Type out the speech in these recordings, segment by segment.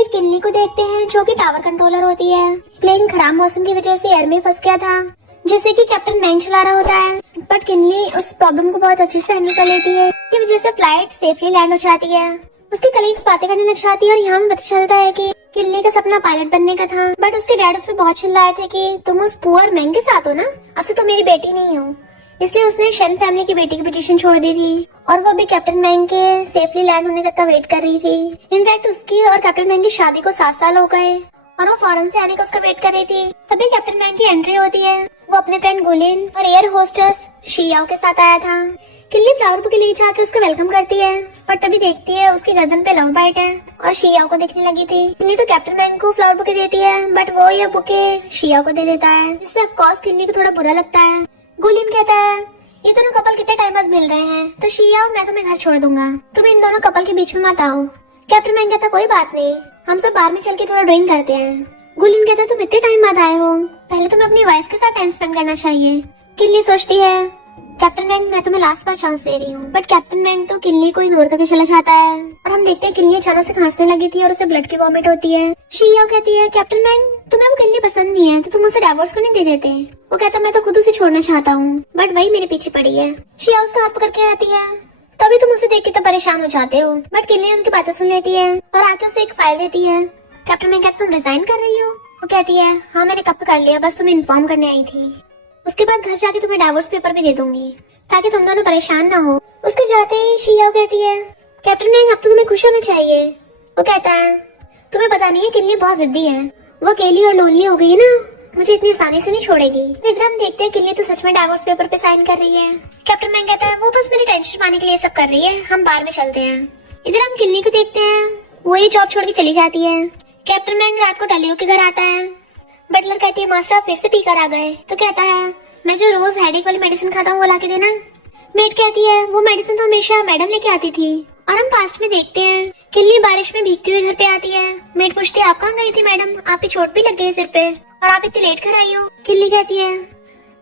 Athlete किन्नी को देखते हैं जो कि टावर कंट्रोलर होती है। प्लेन खराब मौसम की वजह से एयर में फंस गया था, जैसे कि कैप्टन मैंग चला रहा होता है। बट किन्नी उस प्रॉब्लम को बहुत अच्छे से हैंडल कर लेती है, की वजह से फ्लाइट सेफली लैंड हो जाती है। उसकी कलीग्स बातें करने लग जाती है और यहाँ पता चलता है कि किन्नी का सपना पायलट बनने का था। बट उसके डैड उस पर बहुत चिल्लाए थे कि तुम उस पुअर मैंग के साथ हो ना, अब से तुम मेरी बेटी नहीं हो। इसलिए उसने शन फैमिली की बेटी की पोजीशन छोड़ दी थी और वो भी कैप्टन मैंग के सेफली लैंड होने तक का वेट कर रही थी। इनफैक्ट उसकी और कैप्टन मैंग की शादी को 7 साल हो गए और वो फॉरेन से आने का उसका वेट कर रही थी। तभी कैप्टन मैंग की एंट्री होती है। वो अपने फ्रेंड गुलिन और एयर होस्टेस शियाओ के साथ आया था। किन्नी फ्लावर बुके ले जाके उसका वेलकम करती है, पर तभी देखती है उसकी गर्दन पे लव बाइट है और शियाओ को दिखने लगी थी। किन्नी तो कैप्टन मैंग को फ्लावर बुके देती है, बट वो यह बुके शियाओ को दे देता है, जिससे ऑफ कोर्स किन्नी को थोड़ा बुरा लगता है। गुलिन कहता है ये दोनों कपल कितने टाइम बाद मिल रहे हैं, तो शियाओ मैं तुम्हें घर छोड़ दूंगा, तुम इन दोनों कपल के बीच में मत आओ। कैप्टन मैंग कहता कोई बात नहीं, हम सब बाहर में चल के थोड़ा ड्रिंक करते हैं। गुलिन कहता तुम इतने टाइम बाद आए हो, पहले तुम्हें अपनी वाइफ के साथ टाइम स्पेंड करना चाहिए। किन्नी सोचती है कैप्टन मैंग मैं तुम्हें लास्ट बार चांस दे रही हूँ, बट कैप्टन मैंग तो किन्नी को इग्नोर करके चला जाता है और हम देखते हैं किन्नी अचानक से खांसने लगी थी और उसे ब्लड की वॉमिट होती है। शियाओ कहती है कैप्टन मैंग तुम्हें वो किन्नी पसंद नहीं है तो तुम उसे डिवोर्स को नहीं दे देते। वो कहता मैं तो खुद उसे छोड़ना चाहता हूँ, बट वही मेरे पीछे पड़ी है। शियाओ उसका हाथ पकड़ के आती है, तभी तुम उसे देख के तो परेशान हो जाते हो। बट किन्नी उनकी बातें सुन लेती है और आके उसे एक फाइल देती है। कैप्टन मैंग कहता तुम रिजाइन कर रही हो? वो कहती है हाँ मैंने कब कर लिया, बस तुम्हें इन्फॉर्म करने आई थी। उसके बाद घर जाके तुम्हें डाइवोर्स पेपर भी दे दूंगी ताकि तुम दोनों परेशान ना हो। उसके जाते ही शियाओ कहती है कैप्टन मैंग अब तो तुम्हें खुश होना चाहिए। वो कहता है तुम्हें पता नहीं है किन्नी बहुत जिद्दी है, वो अकेली और लोनली हो गई है ना, मुझे इतनी आसानी से नहीं छोड़ेगी। इधर हम देखते हैं किन्नी तो सच में डाइवोर्स पेपर पे साइन कर रही है। कैप्टन मैंग कहता है वो बस मेरी टेंशन पाने के लिए सब कर रही है, हम बाहर में चलते हैं। इधर हम किन्नी को देखते हैं, वो ये जॉब छोड़ के चली जाती है। कैप्टन मैंग रात को टलियो के घर आता है। बटलर कहती है मास्टर आप फिर से पीकर आ गए। तो कहता है मैं जो रोज हेडेक वाली मेडिसिन खाता हूँ वो लाके देना। मेड कहती है वो मेडिसिन तो हमेशा मैडम लेके आती थी। और हम पास्ट में देखते हैं किन्नी बारिश में भीगती हुई घर पे आती है। मेड पूछती है आप कहाँ गई थी मैडम, आपकी चोट भी लग गई सिर पे और आप इतनी लेट कर आई हो। किन्नी कहती है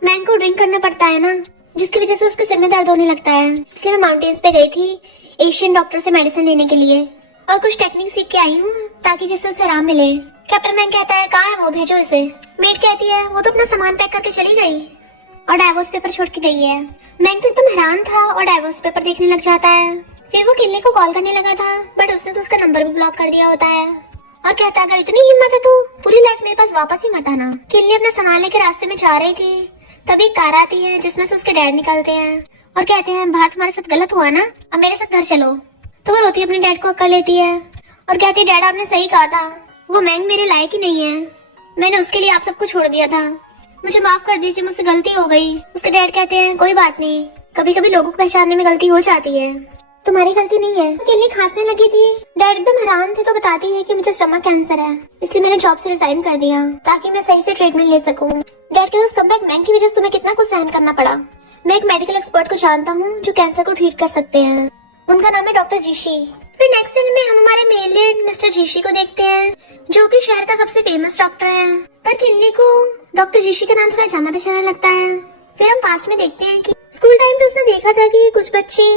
मैंग को ड्रिंक करना पड़ता है ना, जिसकी वजह से उसके सिर में दर्द होने लगता है, इसलिए मैं माउंटेन्स पे गई थी एशियन डॉक्टर से मेडिसिन लेने के लिए और कुछ टेक्निक सीख के आई हूँ ताकि जिससे उसे आराम मिले। कैप्टन मैंग कहता है कहाँ है वो, भेजो इसे। मेड कहती है वो तो अपना सामान पैक करके चली गई और डाइवोर्स पेपर छोड़ के गई है। मैंग तो एकदम हैरान था और डाइवोर्स पेपर देखने लग जाता है। फिर वो किन्नी को कॉल करने लगा था, बट उसने तो उसका नंबर भी ब्लॉक कर दिया होता है और कहता है अगर इतनी हिम्मत है तो पूरी लाइफ मेरे पास वापस ही मत आना। किन्नी अपना सामान लेकर रास्ते में जा रही थी, तभी कार आती है जिसमें से उसके डैड निकलते हैं और कहते हैं बाहर तुम्हारे साथ गलत हुआ ना, अब मेरे साथ घर चलो। तो वो रोती अपने डैड को अकड़ लेती है और कहती है डैड आपने सही कहा था, वो मैंग मेरे लायक ही नहीं है, मैंने उसके लिए आप सबको छोड़ दिया था, मुझे माफ कर दीजिए, मुझसे गलती हो गई। उसके डैड कहते हैं कोई बात नहीं, कभी कभी लोगों को पहचानने में गलती हो जाती है, तुम्हारी गलती नहीं है। किन्नी खांसने लगी थी। डैड एकदम हैरान थे तो बताती है कि मुझे स्टमक कैंसर है, इसलिए मैंने जॉब से रिजाइन कर दिया ताकि मैं सही से ट्रीटमेंट ले सकूं। डैड के उस कमबैक मैन की वजह से तुम्हें कितना कुछ सहन करना पड़ा। मैं एक मेडिकल एक्सपर्ट को जानता हूँ जो कैंसर को ट्रीट कर सकते हैं, उनका नाम है डॉक्टर जीशी। फिर नेक्स्ट सीन में हम हमारे मेल लीड मिस्टर जीशी को देखते हैं जो कि शहर का सबसे फेमस डॉक्टर है, पर किन्नी को डॉक्टर जीशी का नाम थोड़ा जाना पहचाना लगता है। फिर हम पास्ट में देखते हैं कि स्कूल टाइम पे उसने देखा था कि कुछ बच्चे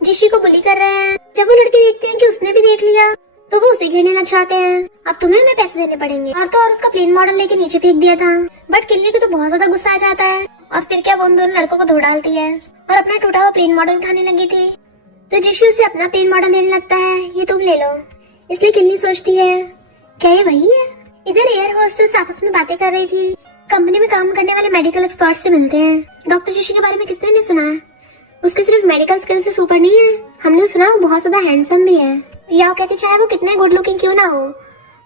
जीशी को बुली कर रहे हैं। जब वो लड़के देखते हैं कि उसने भी देख लिया तो वो उसे घेरने लग जाते हैं, अब तुम्हें हमें पैसे देने पड़ेंगे। और तो और उसका प्लेन मॉडल लेके नीचे फेंक दिया था। बट किन्नी को तो बहुत ज्यादा गुस्सा आ जाता है और फिर क्या वो उन दोनों लड़कों को धो डालती है और अपना टूटा हुआ प्लेन मॉडल उठाने लगी थी। तो जीशी उसे अपना प्लेन मॉडल देने लगता है, ये तुम ले लो। इसलिए किन्नी सोचती है क्या ये वही है। इधर एयर होस्टेस आपस में बातें कर रही थी। कंपनी में काम करने वाले मेडिकल एक्सपर्ट से मिलते हैं। डॉक्टर जीशी के बारे में किसने नहीं सुना है, उसके सिर्फ मेडिकल स्किल से सुपर नहीं है, हमने सुना वो बहुत ज्यादा हैंडसम भी है। या कहती चाहे वो कितने गुड लुकिंग क्यों ना हो,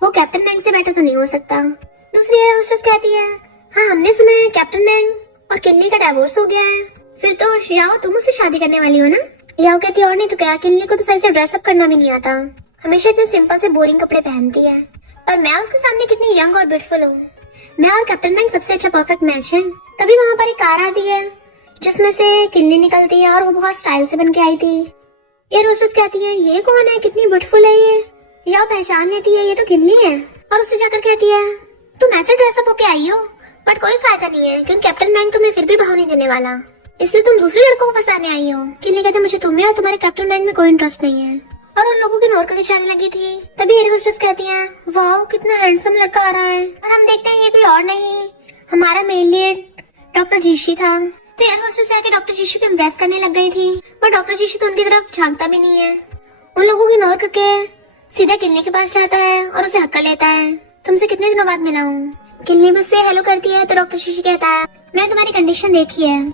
वो कैप्टन मैंग से बेटर तो नहीं हो सकता। दूसरी एयर होस्टेस कहती है हाँ हमने सुना है कैप्टन मैंग और किन्नी का डाइवोर्स हो गया है, फिर तो याओ तुम उससे शादी करने वाली हो ना। याओ कहती है और नहीं तो क्या, किन्नी को तो सही से ड्रेसअप करना भी नहीं आता, हमेशा इतने सिंपल से बोरिंग कपड़े पहनती है, पर मैं उसके सामने कितनी यंग और ब्यूटीफुल हूँ। मैं और कैप्टन मैंग सबसे अच्छा परफेक्ट मैच है। तभी वहाँ पर एक कार आती है जिसमें से किन्नी निकलती है और वो बहुत स्टाइल से बन के आई थी। ये रोस्टेस कहती है ये कौन है, कितनी ब्यूटीफुल है ये। या पहचान लेती है ये तो किन्नी है और उससे जाकर कहती है तुम ऐसे ड्रेसअप होके आई हो, बट कोई फायदा नहीं है क्योंकि कैप्टन मैंग तुम्हें फिर भी भाव नहीं देने वाला, इसलिए तुम दूसरे लड़कों को फंसाने आई हो। किन्नी कहते मुझे तुम्हें और तुम्हारे कैप्टन मैंग में कोई इंटरेस्ट नहीं है। और उन लोगों की इग्नोर करके चलने लगी थी। तभी एयर होस्टेस कहती है, वाह कितना हैंडसम लड़का आ रहा है। और हम देखते हैं ये कोई और नहीं, हमारा मेन लीड डॉक्टर जीशी था। तो एयर होस्टेस जाके डॉक्टर जीशी को इम्प्रेस करने लग गई थी, पर डॉक्टर जीशी तो उनकी तरफ झांकता भी नहीं है। उन लोगों को इग्नोर करके सीधा किन्नी के पास जाता है और उसे हक कर लेता है, तुमसे कितने दिनों बाद मिला हूँ। किन्नी मुझसे हेलो करती है तो डॉक्टर जीशी कहता है, मैंने तुम्हारी कंडीशन देखी है,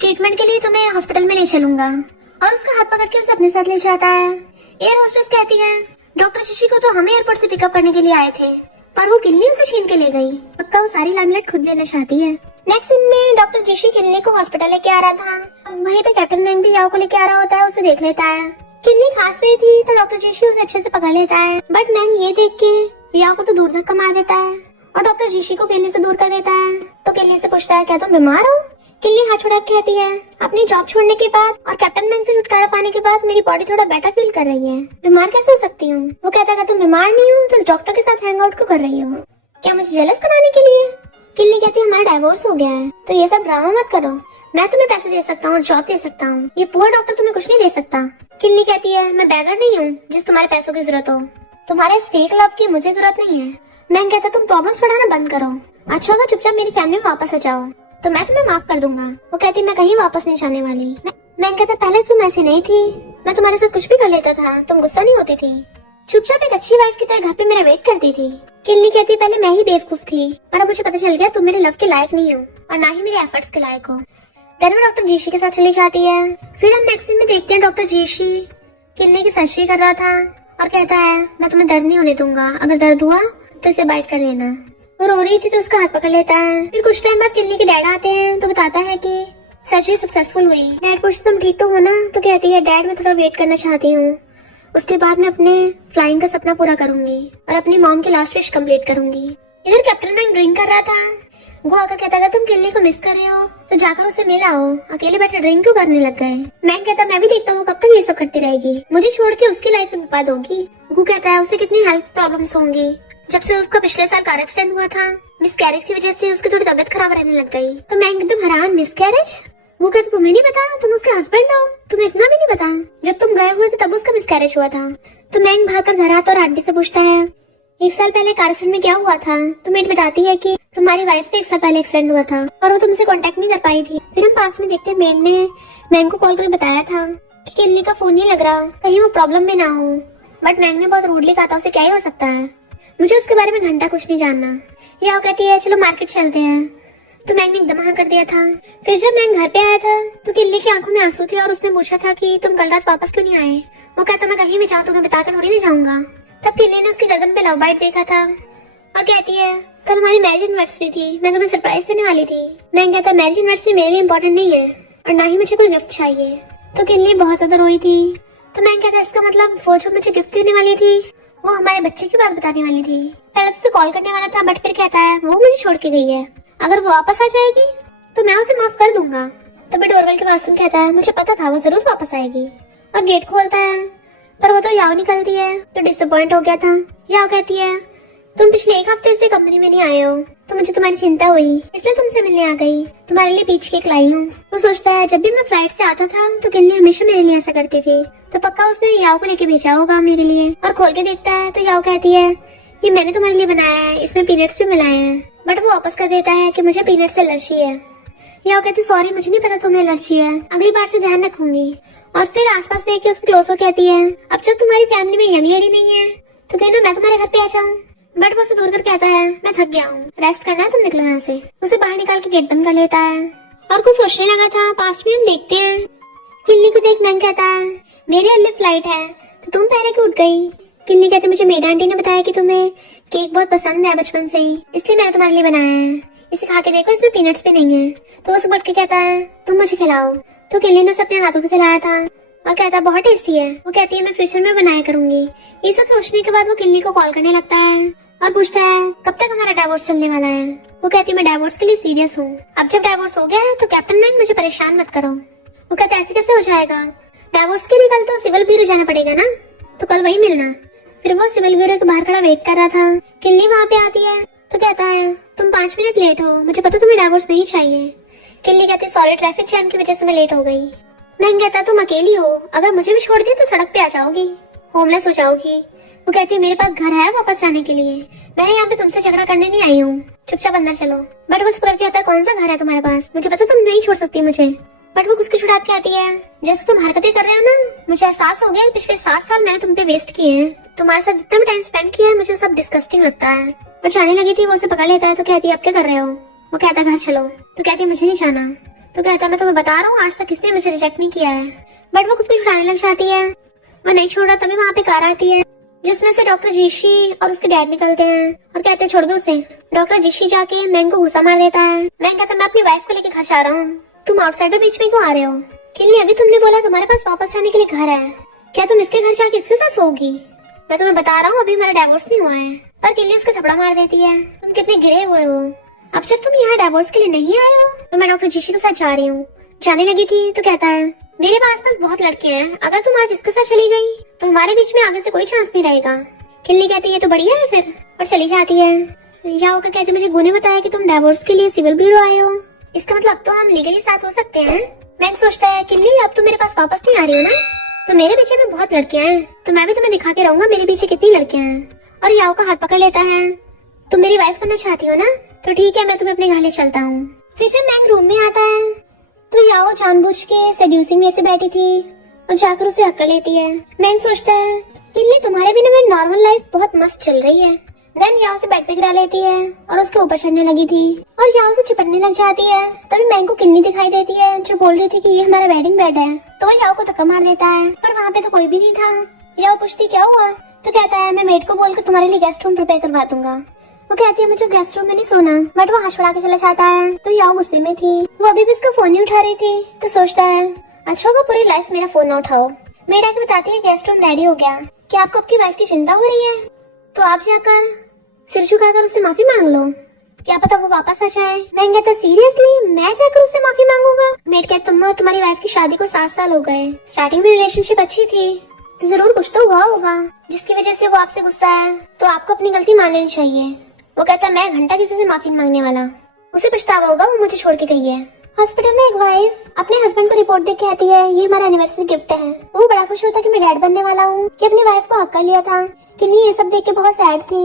ट्रीटमेंट के लिए तुम्हें हॉस्पिटल में ले चलूंगा। और उसका हाथ पकड़ के उसे अपने साथ ले जाता है। एयर होस्टेस कहती है, डॉक्टर जीशी को तो हम एयरपोर्ट से पिकअप करने के लिए आए थे, पर वो किन्नी उसे छीन के ले गई। पक्का वो सारी लाइमलाइट खुद लेना चाहती है। नेक्स्ट सीन में डॉक्टर जीशी किन्नी को हॉस्पिटल लेके आ रहा था। वहीं पे कैप्टन मैंग भी याओ को लेके आ रहा होता है, उसे देख लेता है। किन्नी खांस रही थी तो डॉक्टर जीशी उसे अच्छे से पकड़ लेता है, बट मैंग ये देख के याओ को तो दूर धक्का मार देता है और डॉक्टर जीशी को किन्नी से दूर कर देता है। तो किन्नी से पूछता है, क्या तुम बीमार हो? किन्नी हाथ छुड़ा के कहती है, अपनी जॉब छोड़ने के बाद और कैप्टन मैंग से छुटकारा पाने के बाद मेरी बॉडी थोड़ा बेटर फील कर रही है, बीमार कैसे हो सकती हूँ? वो कहता है, अगर तुम बीमार नहीं हो तो इस डॉक्टर के साथ हैंग आउट क्यों कर रही हो? क्या मुझे जेलस कराने के लिए? किन्नी कहती है, हमारा डाइवोर्स हो गया है, तो ये सब ड्रामा मत करो, मैं तुम्हें पैसे दे सकता हूँ और जॉब दे सकता हूँ, ये पुअर डॉक्टर तुम्हें कुछ नहीं दे सकता। किन्नी कहती है, मैं बैगर नहीं हूँ जिस तुम्हारे पैसों की जरूरत हो, तुम्हारे इस फेक लव की मुझे जरूरत नहीं है। मैंग कहता, तुम प्रॉब्लम्स बढ़ाना बंद करो, अच्छा होगा चुपचाप मेरी फैमिली में वापस आ जाओ तो मैं तुम्हें माफ कर दूंगा। वो कहती, मैं कहीं वापस नहीं जाने वाली। मैंग कहता, पहले तुम ऐसी नहीं थी, मैं तुम्हारे साथ कुछ भी कर लेता था, तुम गुस्सा नहीं होती थी, चुपचाप एक अच्छी वाइफ की तरह घर पे मेरा वेट करती थी। किन्नी कहती, पहले मैं ही बेवकूफ थी, पर अब मुझे पता चल गया तुम मेरे लव के लायक नहीं हो और ना ही मेरे एफर्ट्स के लायक हो। देन वो डॉक्टर जीशी के साथ चली जाती है। फिर हम नेक्स्ट सीन में देखते हैं डॉक्टर जीशी किन्नी की सर्जरी कर रहा था और कहता है, मैं तुम्हें दर्द नहीं होने दूंगा, अगर दर्द हुआ तो इसे बाइट कर लेना। वो रो रही थी तो उसका हाथ पकड़ लेता है। फिर कुछ टाइम बाद किन्नी के डैड आते हैं तो बताता है कि सर्जरी सक्सेसफुल हुई। डैड पूछते, तुम ठीक तो हो ना? तो कहती है, डैड मैं थोड़ा वेट करना चाहती हूँ, उसके बाद मैं अपने फ्लाइंग का सपना पूरा करूंगी और अपनी मॉम की लास्ट विश कंप्लीट करूंगी। इधर कैप्टन मैंग ड्रिंक कर रहा था। वो आकर कहता है, तुम किन्नी को मिस कर रहे हो तो जाकर उसे मिल आओ, अकेले बैठे ड्रिंक क्यों करने लग गए? मैंग कहता, मैं भी देखता हूँ कब तक ये सब करती रहेगी, मुझे छोड़ के उसकी लाइफ में बर्बाद होगी। वो कहता है, उसे कितनी हेल्थ प्रॉब्लम्स होंगी, जब से उसका पिछले साल कार एक्सीडेंट हुआ था, मिसकैरेज की वजह से उसकी थोड़ी तबीयत खराब रहने लग गई। तो मैं एकदम हैरान, मिसकैरेज? वो कहता, तुम्हें नहीं पता, तुम उसके हस्बैंड हो, तुम्हें इतना भी नहीं पता, जब तुम गए हुए थे तब उसका मिसकैरेज हुआ था। तो मैंग भागकर घर आता और आंटी से पूछता है, 1 साल पहले कार एक्सीडेंट में क्या हुआ था? तो मेट बताती है कि तुम्हारी वाइफ का 1 साल पहले एक्सीडेंट हुआ था और वो तुमसे कांटेक्ट नहीं कर पाई थी। फिर हम पास में देखते हैं मेट ने मैंग को कॉल करके बताया था कि किन्नी का फोन नहीं लग रहा, कहीं वो प्रॉब्लम में ना हो। बट मैंग ने बहुत रूडली कहा था, उसे क्या ही हो सकता है, मुझे उसके बारे में घंटा कुछ नहीं जानना। या वो कहती है, चलो मार्केट चलते हैं। तो मैंग ने एकदम हाँ कर दिया था। फिर जब मैंग घर पे आया था तो किन्नी की आंखों में आंसू थे और उसने पूछा था कि तुम कल रात वापस क्यों नहीं आए? वो कहता, मैं कहीं भी जाऊँ तुम्हें बता के थोड़ी नहीं जाऊंगा। तब किन्नी ने उसकी गर्दन पे लव बाइट देखा था और कहती है, कल हमारी मैरिज एनिवर्सरी थी, मैं तुम्हें सरप्राइज देने वाली थी। मैंग कहता, मैरिज एनिवर्सरी मेरे लिए इम्पोर्टेंट नहीं है और ना ही मुझे कोई गिफ्ट चाहिए। तो किन्नी बहुत ज्यादा रोई थी। तो मैंग कहता, इसका मतलब वो जो मुझे गिफ्ट देने वाली थी वो हमारे बच्चे की बात बताने वाली थी। पहले तो उसे कॉल करने वाला था, बट फिर कहता है, वो मुझे छोड़ के गई है, अगर वो वापस आ जाएगी तो मैं उसे माफ कर दूंगा। तभी डोरबेल के पास सुन कहता है, मुझे पता था वो जरूर वापस आएगी, और गेट खोलता है पर वो तो याओ निकलती है। तो डिसअपॉइंट हो गया था। याओ कहती है, तुम पिछले 1 हफ्ते से कंपनी में नहीं आए हो तो मुझे तुम्हारी चिंता हुई, इसलिए तुमसे मिलने आ गई, तुम्हारे लिए पीच केक लाई हूँ। वो सोचता है, जब भी मैं फ्लाइट से आता था तो किन्नी हमेशा मेरे लिए ऐसा करती थी, तो पक्का उसने याओ को लेके भेजा होगा मेरे लिए। और खोल के देखता है तो याओ कहती है, ये मैंने तुम्हारे लिए बनाया है, इसमें पीनट्स भी मिलाए हैं। बट वो वापस कर देता है कि मुझे पीनट से एलर्जी है। याओ कहती, सॉरी मुझे नहीं पता तुम्हें एलर्जी है, अगली बार से ध्यान रखूंगी। और फिर आसपास देख के उसके क्लोज हो कहती है, अब जब तुम्हारी फैमिली में यंग लेडी नहीं है तो कहना मैं तुम्हारे घर पे आ जाऊँ। बट वो उसे दूर कर कहता है, मैं थक गया हूँ, रेस्ट करना है, तुम निकलो यहाँ से। उसे बाहर निकाल के गेट बंद कर लेता है और कुछ सोचने लगा था। पास में हम देखते हैं किन्नी को देख मैंग कहता है, मेरी अर्ली फ्लाइट है तो तुम पहले क्यों उठ गई? किन्नी कहती, मुझे मेरी आंटी ने बताया कि तुम्हें केक बहुत पसंद है बचपन से ही, इसलिए मैंने तुम्हारे लिए बनाया है, इसे खा के देखो, इसमें पीनट्स भी नहीं है। तो वो सुबह उठ के कहता है, तुम मुझे खिलाओ। तो किन्नी ने उसे अपने हाथों से खिलाया था और कहता है, बहुत टेस्टी है। वो कहती है, मैं फ्यूचर में बनाया करूंगी। ये सब सोचने के बाद वो किन्नी को कॉल करने लगता है और पूछता है, कब तक हमारा डाइवोर्स चलने वाला है? वो कहती है, मैं डाइवोर्स के लिए सीरियस हूँ, अब जब डाइवोर्स हो गया है तो कैप्टन मैंग मुझे परेशान मत करो। वो कहता है, ऐसे कैसे हो जाएगा, डाइवोर्स के लिए कल तो सिविल ब्यूरो जाना पड़ेगा ना, तो कल वही मिलना। फिर वो सिविल ब्यूरो के बाहर खड़ा वेट कर रहा था। किन्नी वहाँ पे आती है तो कहता है, तुम 5 मिनट लेट हो, मुझे पता तुम्हें डाइवोर्स नहीं चाहिए। किन्नी कहती, सॉरी ट्रैफिक जैम की वजह से मैं लेट हो गई। मैंग कहता, तुम अकेली हो, अगर मुझे भी छोड़ दिया तो सड़क पे आ जाओगी। होमलेस हो जाओगी। वो कहती है मेरे पास घर है वापस जाने के लिए, मैं यहाँ पे तुमसे झगड़ा करने नहीं आई हूँ, चुपचाप अंदर चलो। बट वो पकड़ के आता है, कौन सा घर है तुम्हारे पास, मुझे पता तुम नहीं छोड़ सकती मुझे। बट वो कुछ छुड़ा के आती है, जैसे तुम हरकतें कर रहे हो ना, मुझे एहसास हो गया पिछले 7 साल मैंने तुम पे वेस्ट किए हैं। तुम्हारे साथ जितना भी टाइम स्पेंड किया है मुझे सब डिस्गस्टिंग लगता है। वो जाने लगी थी, वो उसे पकड़ लेता है तो कहती है अब क्या कर रहे हो। वो कहता है घर चलो, तो कहती है मुझे नहीं जाना। तो कहता है मैं तुम्हें बता रहा हूँ आज तक किसने मुझे रिजेक्ट नहीं किया है। बट वो खुद को छुड़ाने लग जाती है, वो नहीं छोड़ रहा। तभी वहाँ पे कार आती है जिसमें से डॉक्टर जिशी और उसके डैड निकलते हैं और कहते हैं छोड़ दो उसे। डॉक्टर जिशी जाके मैंग को गुस्सा मार देता है। मैंग कहता है मैं अपनी वाइफ को लेकर घर जा रहा हूँ, तुम आउटसाइडर बीच में क्यों आ रहे हो। किन्नी अभी तुमने बोला तुम्हारे पास वापस जाने के लिए घर है, क्या तुम इसके घर जाके इसके साथ सोओगी। मैं तुम्हें बता रहा हूँ अभी हमारा डिवोर्स नहीं हुआ है। पर किन्नी उसका थपड़ा मार देती है, तुम कितने गिरे हुए हो, अब जब तुम यहाँ डिवोर्स के लिए नहीं आए हो तो मैं डॉक्टर जिशी के साथ जा रही हूँ। जाने लगी थी तो कहता है मेरे पास बहुत लड़कियां हैं, अगर तुम आज इसके साथ चली गई तो हमारे बीच में आगे से कोई चांस नहीं रहेगा। किल्ली कहती है तो बढ़िया है फिर, और चली जाती है। याओ का कहती है मुझे गुने बताया कि तुम डिवोर्स के लिए सिविल ब्यूरो आए हो, इसका मतलब तो हम लीगली साथ हो सकते हैं। मैंग सोचता है किल्ली अब तुम मेरे पास वापस नहीं आ रही हो ना, तो मेरे पीछे भी बहुत लड़कियां हैं, तो मैं भी तुम्हें दिखा के रहूंगा मेरे पीछे कितनी लड़कियां हैं। और याओ का हाथ पकड़ लेता है, तुम मेरी वाइफ बनना चाहती हो ना, तो ठीक है मैं तुम्हें अपने घर ले चलता हूँ। फिर जब मैंग रूम में आता है तो याओ जानबूझ के सेड्यूसिंग में से बैठी थी और जाकर उसे हक कर लेती है। मैंग सोचता है किल्ली तुम्हारे बिना मेरी नॉर्मल लाइफ बहुत मस्त चल रही है। देन याओ से बेड पे गिरा लेती है और उसके ऊपर चढ़ने लगी थी और याओ से चिपटने लग जाती है। तभी मैंग को किन्नी दिखाई देती है जो बोल रही थी कि ये हमारा वेडिंग बेड है। तो वो याओ को धक्का मार देता है, पर वहाँ पे तो कोई भी नहीं था। याओ पूछती क्या हुआ, तो कहता है मैं मेड को बोलकर तुम्हारे लिए गेस्ट रूम प्रिपेयर करवा दूंगा। वो कहती है मुझे गेस्ट रूम में नहीं सोना, बट वो हाथ छुड़ा के चला जाता है। तो याओ गुस्से में थी, वो अभी भी उसका फोन नहीं उठा रही थी, तो सोचता है अच्छा होगा पूरी लाइफ मेरा फोन ना उठाओ। मेड आके बताती है गेस्ट रूम रेडी हो गया, क्या आपको आपकी वाइफ की चिंता हो रही है तो आप जाकर सिर झुकाकर उससे माफी मांग लो, क्या पता वो वापस आ जाए। मैं कहता सीरियसली मैं जाकर उससे माफी मांगूंगा। मेड कहता तुम्हारी वाइफ की शादी को 7 साल हो गए, स्टार्टिंग में रिलेशनशिप अच्छी थी तो जरूर कुछ तो हुआ होगा जिसकी वजह से वो आपसे गुस्सा है, तो आपको अपनी गलती मान लेनी चाहिए। वो कहता मैं घंटा किसी से माफी मांगने वाला, उसे पछतावा होगा वो मुझे छोड़ के गई है। हॉस्पिटल में एक वाइफ अपने हस्बैंड को रिपोर्ट देके आती है ये हमारा एनिवर्सरी गिफ्ट है। वो बड़ा खुश होता कि मैं डैड बनने वाला हूँ, कि अपनी वाइफ को हक कर लिया था। किन्नी ये सब देख के बहुत सैड थी,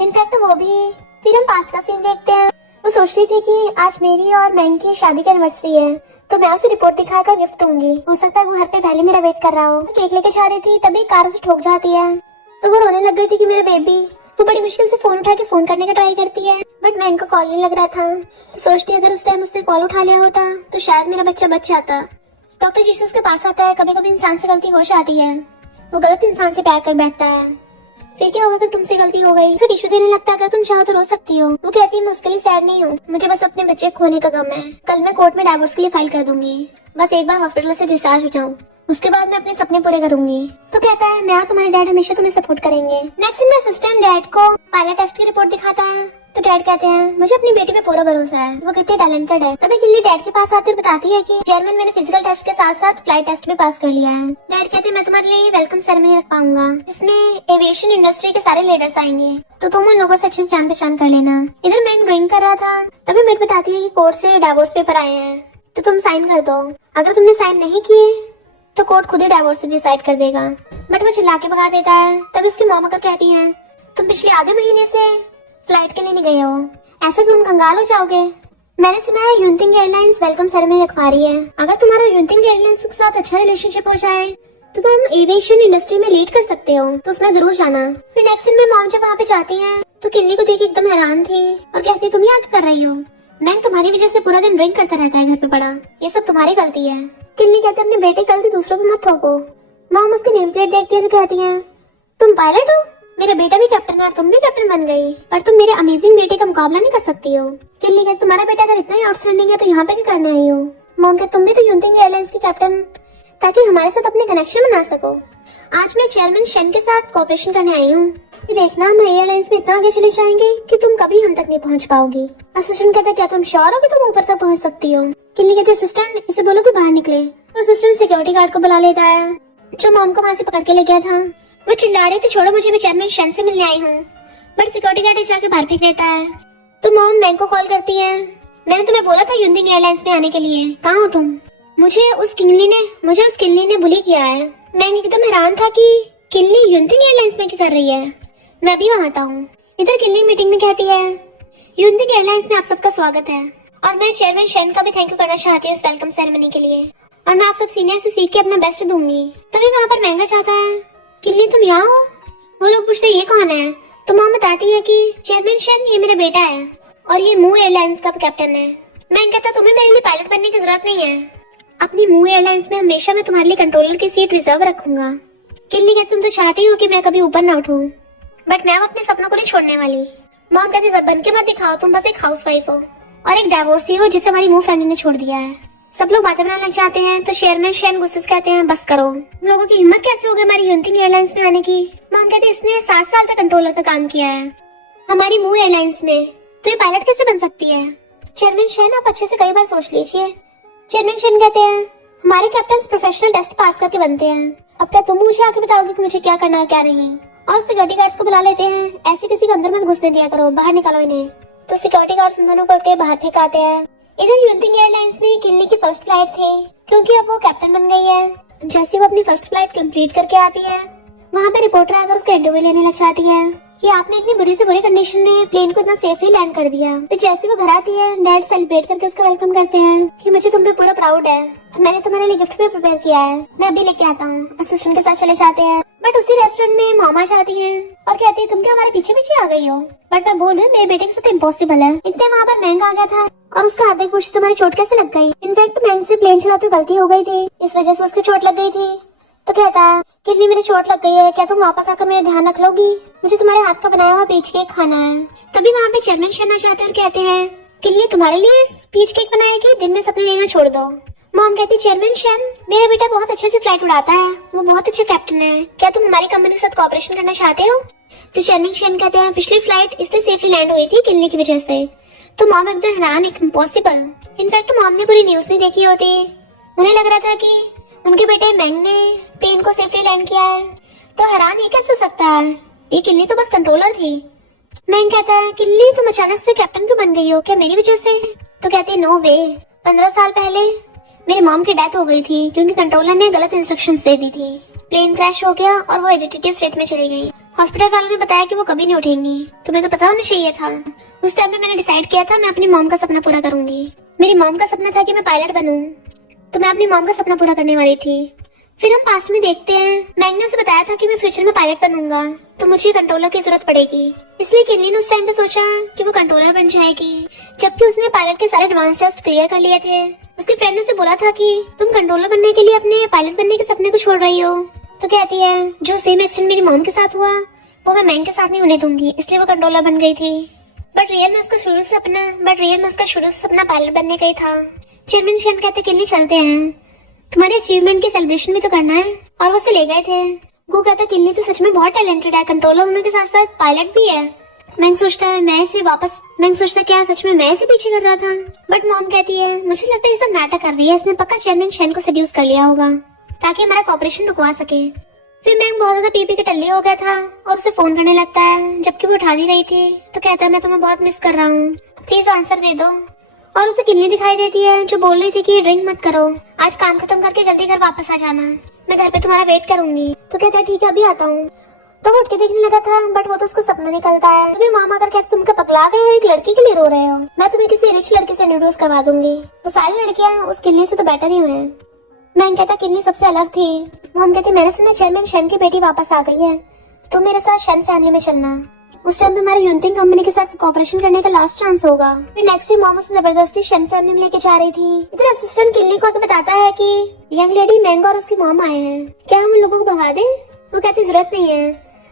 इनफैक्ट वो भी। फिर हम पास्ट का सीन देखते हैं, वो सोच रही थी कि आज मेरी और मैंग की शादी की एनिवर्सरी है तो मैं उसे रिपोर्ट दिखाकर गिफ्ट दूंगी, हो सकता है वो घर पे पहले मेरा वेट कर रहा हो। केक लेके जा रही थी तभी कार उसे ठोक जाती है, तो वो रोने लग गई थी कि मेरे बेबी। वो बड़ी मुश्किल से फोन उठा के फोन करने का ट्राई करती है, बट मैंग का कॉल नहीं लग रहा था। तो सोचती अगर उस टाइम उसने कॉल उठा लिया होता तो शायद मेरा बच्चा बच जाता। डॉक्टर जीसस के पास आता है, कभी कभी इंसान से गलती हो जाती है, वो गलत इंसान से प्यार कर बैठता है। फिर क्या होगा अगर तुमसे गलती हो गई, उसे टिश्यू देने लगता है, अगर तुम चाहो तो रो सकती हो। वो कहती है मैं उसके लिए सैड नहीं हूँ, मुझे बस अपने बच्चे खोने का गम है, कल मैं कोर्ट में डिवोर्स के लिए फाइल कर दूंगी, बस एक बार हॉस्पिटल से डिस्चार्ज हो जाऊँ, उसके बाद मैं अपने सपने पूरे करूंगी। तो कहता है मैं और तुम्हारे डैड हमेशा तुम्हें सपोर्ट करेंगे। नेक्स्ट में असिस्टेंट डैड को पायलट टेस्ट की रिपोर्ट दिखाता है, तो डैड कहते हैं मुझे अपनी बेटी पे पूरा भरोसा है, वो कितनी टैलेंटेड है। तभी किल्ली डैड के पास आती और बताती है कि चेयरमैन मैंने फिजिकल टेस्ट के साथ साथ फ्लाइट टेस्ट भी पास कर लिया है। डैड कहते हैं मैं तुम्हारे लिए वेलकम सेरेमनी रखवाऊंगा, इसमें एविएशन इंडस्ट्री के सारे लीडर्स आएंगे, तो तुम उन लोगों से अच्छे से जान पहचान कर लेना। इधर मैं ड्राइंग कर रहा था तभी मेट बताती है कि कोर्ट से डिवोर्स पेपर आए हैं, तो तुम साइन कर दो, अगर तुमने साइन नहीं किए तो कोर्ट खुद ही डिवोर्स डिसाइड कर देगा। बट वो चिल्ला के भगा देता है। तभी उसकी मॉम आकर कहती है तुम पिछले आधे महीने से फ्लाइट के लिए नहीं गए हो, ऐसे तुम कंगाल हो जाओगे। मैंने सुना है यूनथिंग एयरलाइंस वेलकम सेरेमनी रखवा रही है, अगर तुम्हारा यूनथिंग एयरलाइंस के साथ अच्छा रिलेशनशिप हो जाए तो तुम एविएशन इंडस्ट्री में लीड कर सकते हो, तो उसमें जरूर जाना। फिर नेक्स्ट दिन में मॉम जब वहाँ पे जाती है तो किल्ली को देख एकदम हैरान थी और कहती तुम यहाँ क्या कर रही हो, मैं तुम्हारी वजह से पूरा दिन ड्रिंक करता रहता है घर पे पड़ा, ये सब तुम्हारी गलती है। किल्ली कहते अपनी बेटे की गलती दूसरों पे मत थोपो। मॉम उसकी नेम प्लेट देखती है तो कहती है तुम पायलट हो, मेरा बेटा भी कैप्टन है और तुम भी कैप्टन बन गई, पर तुम मेरे अमेजिंग बेटे का मुकाबला नहीं कर सकती हो। किल्ली कहती तुम्हारा बेटा अगर इतना ही आउटस्टैंडिंग है तो यहाँ पे क्या करने आई हो। मॉम कहती तुम भी तो यूनथिंग एयरलाइंस की कैप्टन, ताकि हमारे साथ अपने कनेक्शन बना सको। आज मैं चेयरमैन शेन के साथ कोऑपरेशन करने आई हूँ, देखना हम एयरलाइंस में इतना आगे चले जाएंगे कि तुम कभी हम तक नहीं पहुँच पाओगी। असिस्टेंट कहता क्या तुम श्योर हो कि तुम ऊपर तक पहुँच सकती हो। किल्ली कहती असिस्टेंट इसे बोलो कि बाहर निकले। तो असिस्टेंट सिक्योरिटी गार्ड को बुला लेता है जो मॉम को वहाँ से पकड़ के ले गया था। वो चिल्ला रही थी छोड़ो मुझे, मैं चेयरमैन शेन से मिलने आई हूँ, बट सिक्योरिटी गार्ड जाके बाहर फेंक देता है। तो मॉम मैंग को कॉल करती है, मैंने तुम्हें बोला था यूनथिंग एयरलाइंस में आने के लिए, कहाँ हो तुम। मुझे उस किल्ली ने बुली किया है। मैं एकदम हैरान था कि किल्ली युनतिंग एयरलाइंस में क्या कर रही है? मैं भी वहाँ आता हूँ। इधर किल्ली मीटिंग में कहती है, युनतिंग एयरलाइंस में आप सबका स्वागत है और मैं चेयरमैन शेन का भी थैंक यू करना चाहती हूँ इस वेलकम सेरेमनी के लिए और मैं आप सब सीनियर से सीख के अपना बेस्ट दूंगी। तभी वहाँ पर महंगा चाहता है, किल्ली तुम यहाँ हो? वो लोग पूछते ये कौन है? तो माँ बताती है कि चेयरमैन शेन ये मेरा बेटा है और ये मूव एयरलाइंस का कैप्टन है। मैं कहता तुम्हें मेरे लिए पायलट बनने की जरूरत नहीं है, अपनी मूव एयरलाइंस में हमेशा मैं तुम्हारे लिए कंट्रोलर की सीट रिजर्व रखूंगा। किल्ली कहती तुम तो चाहती हो कि मैं कभी ऊपर ना उठूं, बट मैं अपने सपनों को नहीं छोड़ने वाली। मॉम कहती बन के मत दिखाओ, तुम बस एक हाउसवाइफ हो और एक डाइवोर्सी हो जिसे हमारी मूव फैमिली ने छोड़ दिया है। सब लोग बातें बनाना चाहते हैं तो चेयरमैन शेन गुस्से से कहते हैं बस करो, लोगों की हिम्मत कैसे हो गई हमारी युनतिंग एयरलाइंस में आने की। मॉम कहती इसने 7 साल तक कंट्रोलर का काम किया है हमारी मूव एयरलाइंस में, तो ये पायलट कैसे बन सकती है? चेयरमैन शेन आप अच्छे से कई बार सोच लीजिए। चेयरमैन शेन कहते हैं हमारे कैप्टन प्रोफेशनल टेस्ट पास करके बनते हैं, अब क्या तुम मुझे आके बताओगे कि मुझे क्या करना है क्या नहीं? और सिक्योरिटी गार्ड्स को बुला लेते हैं, ऐसे किसी को अंदर मत घुसने दिया करो, बाहर निकालो इन्हें। तो सिक्योरिटी गार्ड्स उन दोनों को उठ के बाहर फेंकाते हैं। इधर युनतिंग एयरलाइंस में किल्ली की फर्स्ट फ्लाइट थी क्योंकि अब वो कैप्टन बन गई है। जैसे वो अपनी फर्स्ट फ्लाइट कंप्लीट करके आती है वहाँ पे रिपोर्टर आकर उसका इंटरव्यू लेने लग जाती है कि आपने इतनी बुरी से बुरी कंडीशन में प्लेन को इतना सेफली लैंड कर दिया। फिर जैसे वो घर आती है डैड सेलिब्रेट करके उसका वेलकम करते हैं कि मुझे तुम पे पूरा प्राउड है, मैंने तुम्हारे लिए गिफ्ट भी प्रिपेयर किया है, मैं अभी लेके आता हूँ। असिस्टेंट के साथ चले जाते हैं बट उसी रेस्टोरेंट में मामा जाती है और कहती है तुम क्या हमारे पीछे पीछे आ गई हो? बट मैं बोलूं मेरे बेटे के साथ इम्पॉसिबल है, इतने वहाँ पर महंगा आ गया था और उसका हाथ पूछ तुम्हारी चोट कैसे लग गई? इनफैक्ट महंग से प्लेन चलाते गलती हो गई थी, इस वजह से उसकी चोट लग गई थी। तो कहता है कितनी मेरी चोट लग गई है, क्या तुम वापस आकर मेरा ध्यान रख लोगी? मुझे तुम्हारे हाथ का बनाया हुआ पीच केक खाना है। तभी वहाँ पे चेयरमैन शेन आ जाते हैं और कहते हैं किल्ली तुम्हारे लिए पीच केक बनाएगी, दिन में सपने लेना छोड़ दो। मॉम कहती चेयरमैन शेन मेरा बेटा बहुत अच्छे से फ्लाइट उड़ाता है, वो बहुत अच्छे कैप्टन है, क्या तुम हमारी कंपनी के साथ कोऑपरेशन करना चाहते हो? तो चेयरमैन शेन कहते हैं पिछली फ्लाइट इसलिए सेफली लैंड हुई थी किल्ली की वजह से। तो मॉम एकदम हैरान, इम्पॉसिबल। इनफैक्ट मॉम ने पूरी न्यूज नहीं देखी होती, उन्हें लग रहा था कि उनके बेटे मैंग ने प्लेन को सेफली लैंड किया है। तो हैरान ये कैसे हो सकता है, ये किल्ली तो बस कंट्रोलर थी। मैंग कहता है किल्ली तुम अचानक से कैप्टन क्यों बन गई हो, क्या मेरी वजह से? तो कहती है नो वे, 15 साल पहले मेरी मॉम की डेथ हो गई थी क्योंकि कंट्रोलर ने गलत इंस्ट्रक्शंस दे दी थी। प्लेन क्रैश हो गया और वो वेजिटेटिव स्टेट में चली गई। हॉस्पिटल वालों ने बताया कि वो कभी नहीं उठेंगी। तुम्हें तो पता होना चाहिए था। उस टाइम में मैंने डिसाइड किया था मैं अपनी मॉम का सपना पूरा करूंगी। मेरी मॉम का सपना था कि मैं पायलट बनूं, तो मैं अपनी मॉम का सपना पूरा करने वाली थी। फिर हम पास्ट में देखते हैं मैंग ने उसे बताया था कि मैं फ्यूचर में पायलट बनूंगा तो मुझे कंट्रोलर की जरूरत पड़ेगी, इसलिए किल्ली ने उस टाइम पे सोचा कि वो कंट्रोलर बन जाएगी, जबकि उसने पायलट के सारे एडवांस टेस्ट क्लियर कर लिए थे। उसके फ्रेंड ने उसे बोला था कि तुम कंट्रोलर बनने के लिए अपने पायलट बनने के सपने को छोड़ रही हो। तो कहती है जो सेम एक्सीडेंट मेरी मॉम के साथ हुआ वो मैं मैंग के साथ नहीं होने दूंगी, इसलिए वो कंट्रोलर बन गई थी। बट रियल में उसका शुरू से सपना पायलट बनने का ही था। चेयरमैन शेन कहते किल्ली चलते हैं, तुम्हारे अचीवमेंट की सेलिब्रेशन भी तो करना है, और वो उसे ले गए थे। गो कहता किल्ली तो सच में बहुत टैलेंटेड है, कंट्रोलर होने के साथ साथ पायलट भी है। मैंग सोचता क्या सच में मैं इसे पीछे कर रहा था? बट मॉम कहती है मुझे लगता है ये सब नाटक कर रही है, इसने पक्का चेयरमैन शेन को सेड्यूस कर लिया होगा ताकि हमारा कॉपरेशन रुकवा सके। फिर मैंग बहुत ज्यादा पी के टल्ली हो गया था और उसे फोन करने लगता है जबकि वो उठा नहीं रही थी। तो कहता है मैं तुम्हें बहुत मिस कर रहा हूँ, प्लीज आंसर दे दो। और उसे किल्ली दिखाई देती है जो बोल रही थी कि ड्रिंक मत करो, आज काम खत्म करके जल्दी घर वापस आ जाना, मैं घर पे तुम्हारा वेट करूंगी। तो कहता है ठीक है अभी आता हूँ। तो वो उठ के देखने लगा था बट वो तो उसका सपना निकलता है। तभी मामा कर कहते तुम क्या पगला गए हो, एक लड़की के लिए रो रहे हो, मैं तुम्हें किसी रिच लड़के से इंट्रोड्यूस करवा दूंगी। तो सारी लड़कियां उस किल्ली से तो बेटर ही हुए। मैंग कहता किल्ली सबसे अलग थी। मॉम कहती मैंने सुना चेयरमैन शेन की बेटी वापस आ गई है, तो मेरे साथ शेन फैमिली में चलना, उस टाइम पे हमारे युनतिंग कंपनी के साथ कोऑपरेशन करने का लास्ट चांस होगा। फिर नेक्स्ट डे मॉम उसे जबरदस्ती शेन फैमिली में लेके जा रही थी। इधर असिस्टेंट किल्ली को आके बताता है कि यंग लेडी मैंग और उसकी मॉम आए हैं, क्या हम उन लोगों को भगा दें? वो कहती जरूरत नहीं है,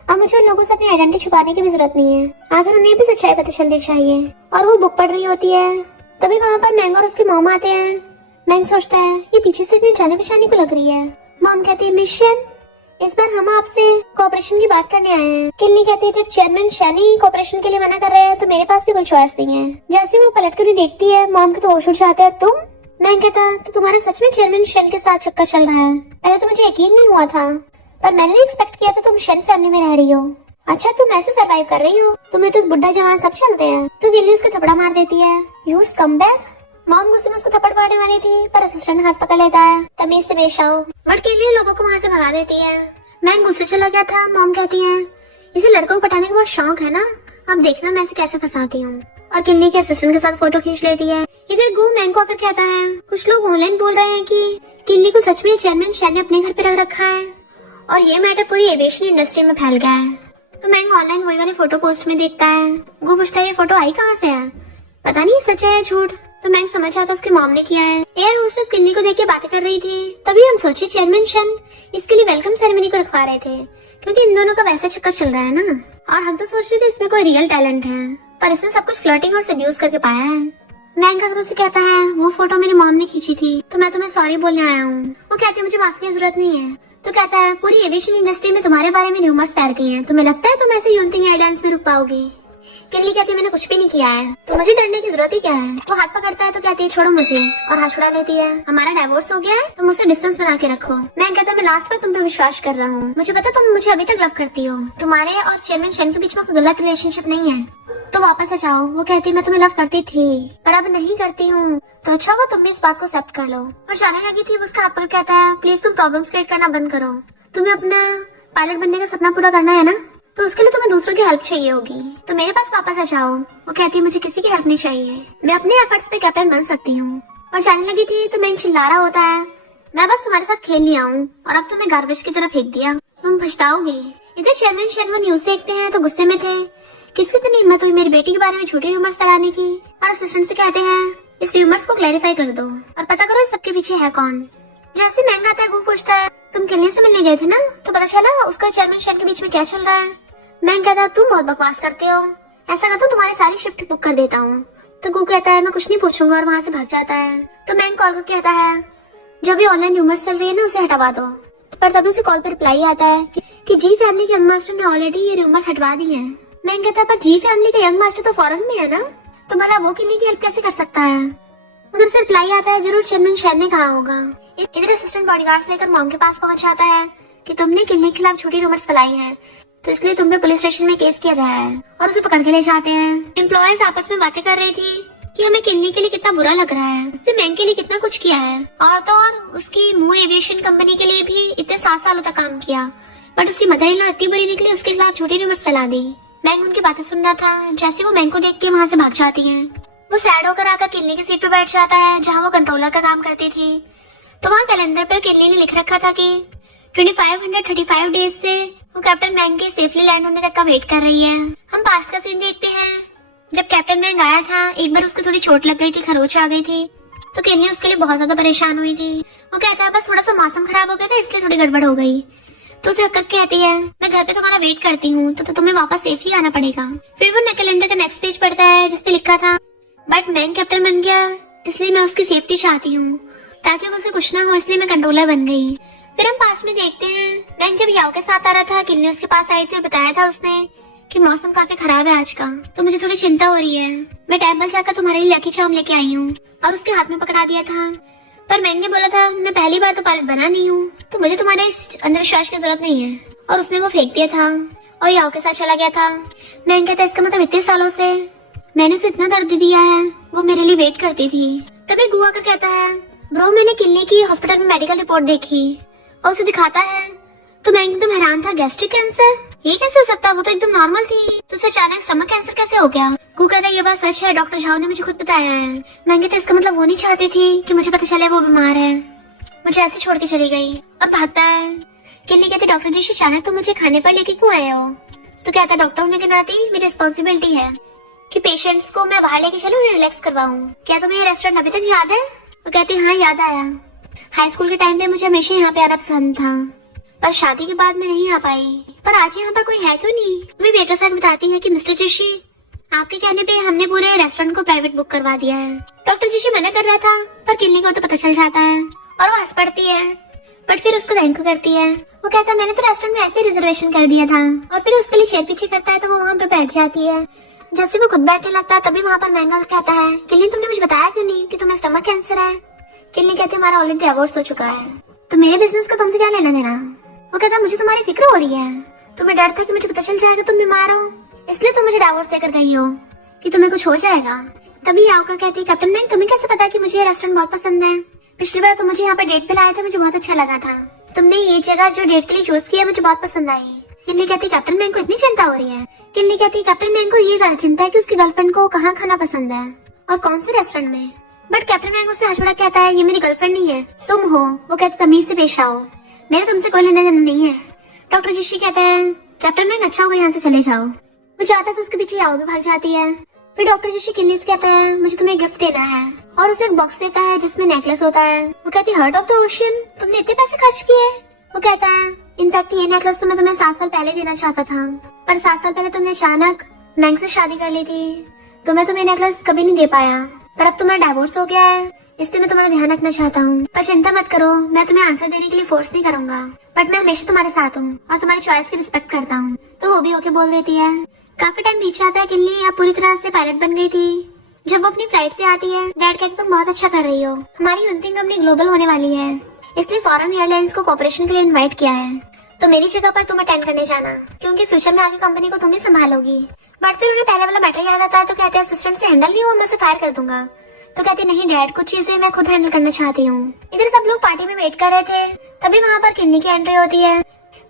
अब मुझे उन लोगों से अपनी आइडेंटिटी छुपाने की भी जरूरत नहीं है, आखिर उन्हें भी सच्चाई पता चलनी चाहिए। और वो बुक पढ़ रही होती है। तभी वहाँ पर मैंग और उसकी मॉम आते हैं। मैंग सोचता है ये पीछे से इतनी जाने पहचाने को लग रही है। मॉम कहती है मिशन इस बार हम आपसे कोऑपरेशन की बात करने आए हैं। किल्ली कहती है जब चेयरमैन शेन ही कोऑपरेशन के लिए मना कर रहे हैं तो मेरे पास भी कोई चॉइस नहीं है। जैसे वो पलट कर देखती है मॉम के तो होश उड़ जाते हैं। तुम? मैं कहता तो तुम्हारा सच में चेयरमैन शेन के साथ चक्कर चल रहा है? पहले तो मुझे यकीन नहीं हुआ था, पर मैंने नहीं एक्सपेक्ट किया था तुम शेन फैमिली में रह रही हो। अच्छा तुम ऐसे सरवाइव कर रही हो, तुम्हें तो बुढ़ा जवान सब चलते हैं। तो किल्ली उसको थपड़ा मार देती है। You come back. मॉम गुस्से में उसको थप्पड़ मारने वाली थी पर असिस्टेंट हाथ पकड़ लेता है, तमीज से पेश आओ। बट किल्ली लोगों को वहाँ से भगा देती है। मैं गुस्से चला गया था। मॉम कहती है इसे लड़कों को पटाने का बहुत शौक है ना, अब देखना मैं इसे कैसे फंसाती हूँ। और किन्नी के असिस्टेंट के साथ फोटो खींच लेती है। इधर गु मैंग को आकर कहता है कुछ लोग ऑनलाइन बोल रहे हैं कि किन्नी को सच में चेयरमैन शैन ने अपने घर पे रख रखा है और ये मैटर पूरी एविएशन इंडस्ट्री में फैल गया है। तो मैंग ऑनलाइन वही वाली फोटो पोस्ट में देखता है। गु पूछता है ये फोटो आई कहाँ से है, पता नहीं सच है या झूठ। तो मैंग समझ आता उसकी मॉम ने किया है। एयर होस्टेस किन्नी को देख के बातें कर रही थी, तभी हम सोचे चेयरमैन शन इसके लिए वेलकम सेरेमनी को रखवा रहे थे, क्योंकि इन दोनों का वैसा चक्कर चल रहा है ना। और हम तो सोच रहे थे इसमें कोई रियल टैलेंट है, पर इसने सब कुछ फ्लर्टिंग और सेड्यूस करके पाया है। मैंग अगर उसे कहता है वो फोटो मेरी मॉम ने खींची थी तो मैं तुम्हें सॉरी बोलने आया हूँ। वो कहती है मुझे माफी की जरूरत नहीं है। तो कहता है पूरी एविएशन इंडस्ट्री में तुम्हारे बारे में रूमर्स फैल गई हैं, तुम्हें लगता है तुम ऐसे यूनथिंग आइलैंड्स में रुक पाओगी। किन्नी कहती है मैंने कुछ भी नहीं किया है, तो मुझे डरने की जरूरत ही क्या है। वो हाथ पकड़ता है तो कहती है छोड़ो मुझे, और हाथ छुड़ा लेती है। हमारा डाइवोर्स हो गया है तो मुझसे डिस्टेंस बना के रखो। मैं कहता मैं लास्ट पर तुम पे विश्वास कर रहा हूँ, मुझे पता तुम मुझे अभी तक लव करती हो, तुम्हारे और चेयरमैन शन के बीच में कोई गलत रिलेशनशिप नहीं है, तो वापस आ जाओ। वो कहती है मैं तुम्हें लव करती थी पर अब नहीं करती हूँ, तो अच्छा होगा तुम भी इस बात को एक्सेप्ट कर लो। और जाने लगी थी उसका हाथ पर कहता है प्लीज तुम प्रॉब्लम्स क्रिएट करना बंद करो, तुम्हें अपना पायलट बनने का सपना पूरा करना है ना, तो उसके लिए तुम्हें दूसरों की हेल्प चाहिए होगी, तो मेरे पास वापस आ जाओ। वो कहती है मुझे किसी की हेल्प नहीं चाहिए, मैं अपने एफर्ट्स पे कैप्टन बन सकती हूँ। और जाने लगी थी तो मैं चिल्ला रहा होता है मैं बस तुम्हारे साथ खेल लिया हूँ और अब तुम्हें गार्बेज की तरफ फेंक दिया, तुम पछताओगे। इधर चेयरमैन शन वो न्यूज देखते हैं तो गुस्से में थे, किसकी इतनी हिम्मत हुई मेरी बेटी के बारे में झूठे रूमर्स फैलाने की। और असिस्टेंट से कहते हैं इस रूमर्स को क्लैरिफाई कर दो और पता करो इस सबके पीछे है कौन। जैसे महंगा आता है वो पूछता है तुम किन्नी से मिलने गए थे ना, तो पता चला उसका चेयरमैन शन के बीच में क्या चल रहा है। मैं कहता है तुम बहुत बकवास करते हो, ऐसा करता हूँ तुम्हारी सारी शिफ्ट बुक कर देता हूँ। तो गु कहता है मैं कुछ नहीं पूछूंगा और वहाँ से भाग जाता है। तो मैं कॉल करके कहता है जो भी ऑनलाइन रूमर्स चल रही है ना उसे हटवा दो। पर तभी उसे कॉल पर रिप्लाई आता है कि जी फैमिली के यंग मास्टर ने ऑलरेडी ये रूमर्स हटवा दी है। मैं कहता है पर जी फैमिली का यंग मास्टर तो फॉरेन में है ना, तो भला वो किन्नी की हेल्प कैसे कर सकता है। उधर से रिप्लाई आता है जरूर चेयरमैन शैन ने कहा होगा। इधर असिस्टेंट बॉडीगार्ड्स लेकर मॉम के पास पहुंच जाता है कि तुमने किन्नी के खिलाफ झूठी रूमर्स फैलाई हैं, तो इसलिए तुम पे पुलिस स्टेशन में केस किया गया है और उसे पकड़ के ले जाते हैं। एम्प्लॉयज आपस में बातें कर रही थी कि हमें किन्नी के लिए कितना बुरा लग रहा है, उसे मैंग के लिए कितना कुछ किया है, और तो और उसकी मूव एविएशन कंपनी के लिए भी इतने 7 सालों तक काम किया, बट उसकी मदर इन लॉ इतनी बुरी निकली उसके खिलाफ झूठी रूमर्स फैला दी। मैंग उनकी बातें सुन रहा था, जैसे वो मैंग को देख के वहाँ से भाग जाती है। वो सैड होकर आकर किन्नी की सीट पर बैठ जाता है जहाँ वो कंट्रोलर का काम करती थी। तो वहाँ कैलेंडर पर किन्नी ने लिख रखा था कि 2535 डेज से वो कैप्टन मैंग के सेफली लैंड होने तक का वेट कर रही है। हम पास्ट का सीन देखते हैं, जब कैप्टन मैंग आया था एक बार उसको थोड़ी चोट लग गई थी, खरोच आ गई थी, तो किन्नी उसके लिए बहुत ज्यादा परेशान हुई थी। वो कहता है बस थोड़ा सा मौसम खराब हो गया था इसलिए थोड़ी गड़बड़ हो गई। तो उसे हक कहती है मैं घर पे तुम्हारा वेट करती हूँ, तो तुम्हें वापस सेफली आना पड़ेगा। फिर वो कैलेंडर का नेक्स्ट पेज पढ़ता है जिसपे लिखा था बट मैंग कैप्टन बन गया इसलिए मैं उसकी सेफ्टी चाहती हूँ, ताकि उसे कुछ ना हो इसलिए मैं कंट्रोलर बन गई। फिर हम पास में देखते हैं मैंग जब याओ के साथ आ रहा था, किन्नी उसके पास आई थी और बताया था उसने कि मौसम काफी खराब है आज का, तो मुझे थोड़ी चिंता हो रही है, मैं टेबल जाकर तुम्हारे लिए लकी चार्म लेके आई हूँ, और उसके हाथ में पकड़ा दिया था। पर मैंने बोला था मैं पहली बार तो पायलट बना नहीं हूँ, तो मुझे तुम्हारे इस अंधविश्वास की जरूरत नहीं है, और उसने वो फेंक दिया था और याओ के साथ चला गया था। मैंने कहता इसका मतलब इतने सालों से मैंने उसे इतना दर्द दिया है, वो मेरे लिए वेट करती थी। तभी गुआ का कहता है ब्रो मैंने किन्नी की हॉस्पिटल में मेडिकल रिपोर्ट देखी, और उसे दिखाता है तो मैं एकदम हैरान था, गैस्ट्रिक कैंसर ये कैसे हो सकता है, वो तो एकदम नॉर्मल थी, तो उसे अचानक स्टमक कैंसर कैसे हो गया। गु कहता है ये बात सच है, डॉक्टर झाओ ने मुझे खुद बताया है। मैं कहता इसका मतलब वो नहीं चाहती थी कि मुझे पता चले वो बीमार है, मुझे ऐसे छोड़ के चली गई। अब भागता है। किन्नी कहती डॉक्टर जी अचानक तो मुझे खाने पर लेके क्यों आए हो। तो कहता डॉक्टर होने के नाते मेरी रिस्पॉन्सिबिलिटी है कि पेशेंट्स को मैं बाहर लेके चलूं, रिलैक्स करवाऊं। क्या तुम्हें ये रेस्टोरेंट अभी तक याद है। वो कहती हाँ याद आया, हाई स्कूल के टाइम पे मुझे हमेशा यहाँ पे आना पसंद था, पर शादी के बाद मैं नहीं आ पाई, पर आज यहाँ पर कोई है क्यों नहीं। तुम्हें वेटर साहब बताती है कि मिस्टर जोशी आपके कहने पे हमने पूरे रेस्टोरेंट को प्राइवेट बुक करवा दिया है। डॉक्टर जोशी मना कर रहा था, पर किन्नी को तो पता चल जाता है और वो हंस पड़ती है, बट फिर उसको थैंक यू करती है। वो कहता है मैंने तो रेस्टोरेंट में ऐसे ही रिजर्वेशन कर दिया था, और फिर उसके लिए चेयर पीछे करता है तो वो वहाँ पे बैठ जाती है। जैसे वो खुद बैठने लगता है तभी वहाँ पर महंगा कहता है किन्नी तुमने मुझे बताया क्यों नहीं कि तुम्हें स्टमक कैंसर है। किन्नी कहती है हमारा ऑलरेडी डिवोर्स हो चुका है, तो मेरे बिजनेस का तुमसे क्या लेना देना। वो कहता मुझे तुम्हारी फिक्र हो रही है, तुम्हें डर था कि मुझे पता चल जाएगा तुम बीमार हो, इसलिए तुम मुझे डिवोर्स देकर गई हो कि तुम्हें कुछ हो जाएगा। तभी याओका कहती है कैप्टन मैंग तुम्हें कैसे पता कि मुझे ये रेस्टोरेंट बहुत पसंद है, पिछली बार तुम मुझे यहाँ पे डेट पे लाए थे, मुझे बहुत अच्छा लगा था। तुमने ये जगह जो डेट के लिए चूज की है मुझे बहुत पसंद आई। किन्नी कहती कैप्टन मैंग को इतनी चिंता हो रही है। किन्नी कहती कैप्टन मैंग को ये ज्यादा चिंता है कि उसकी गर्लफ्रेंड को कहाँ खाना पसंद है और कौन से रेस्टोरेंट में। बट कैप्टन मैंग उससे हंस कहता है ये मेरी गर्लफ्रेंड नहीं है, तुम हो। वो कहते तमीज से पेश आओ, मेरे तुमसे कोई लेना देना नहीं है। डॉक्टर जिशी कहता है कैप्टन मैंग अच्छा होगा यहाँ से चले जाओ। वो जाता है तो उसके पीछे याओ भी भाग जाती है। फिर डॉक्टर जिशी किन्नी से कहता है मुझे तुम्हें गिफ्ट देना है और उसे एक बॉक्स देता है जिसमें नेकलेस होता है। वो कहती है हार्ट ऑफ द ओशियन, तुमने इतने पैसे खर्च किए। वो कहता है इनफैक्ट ये नेकलेस तो मैं तुम्हें 7 साल पहले देना चाहता था, पर 7 साल पहले तुमने अचानक मैंग से शादी कर ली थी तो मैं तुम्हें नेकलेस कभी नहीं दे पाया। पर अब तुम्हारा डाइवोर्स हो गया है, इसलिए मैं तुम्हारा ध्यान रखना चाहता हूँ। पर चिंता मत करो, मैं तुम्हें आंसर देने के लिए फोर्स नहीं करूंगा, बट मैं हमेशा तुम्हारे साथ हूँ और तुम्हारी चॉइस की रिस्पेक्ट करता हूँ। तो वो भी ओके बोल देती है। काफी टाइम बीत जाता है। किन्नी अब पूरी तरह से पायलट बन गई थी। जब वो अपनी फ्लाइट से आती है, डैड कहते तुम बहुत अच्छा कर रही हो, हमारी यूनथिंग कंपनी ग्लोबल होने वाली है, इसलिए फॉरेन एयरलाइंस को कॉर्पोरेशन के लिए इनवाइट किया है, तो मेरी जगह पर तुम अटेंड करने जाना, क्योंकि फ्यूचर में आगे कंपनी को तुम ही संभालोगी। बट फिर उन्हें पहले वाला मैटर याद आता है तो कहते हैं असिस्टेंट से हैंडल नहीं हुआ, मैं उसे फायर कर दूंगा। तो कहते नहीं डैड, कुछ चीजें मैं खुद हैंडल करना चाहती हूँ। इधर सब लोग पार्टी में वेट कर रहे थे, तभी वहाँ पर किन्नी की एंट्री होती है।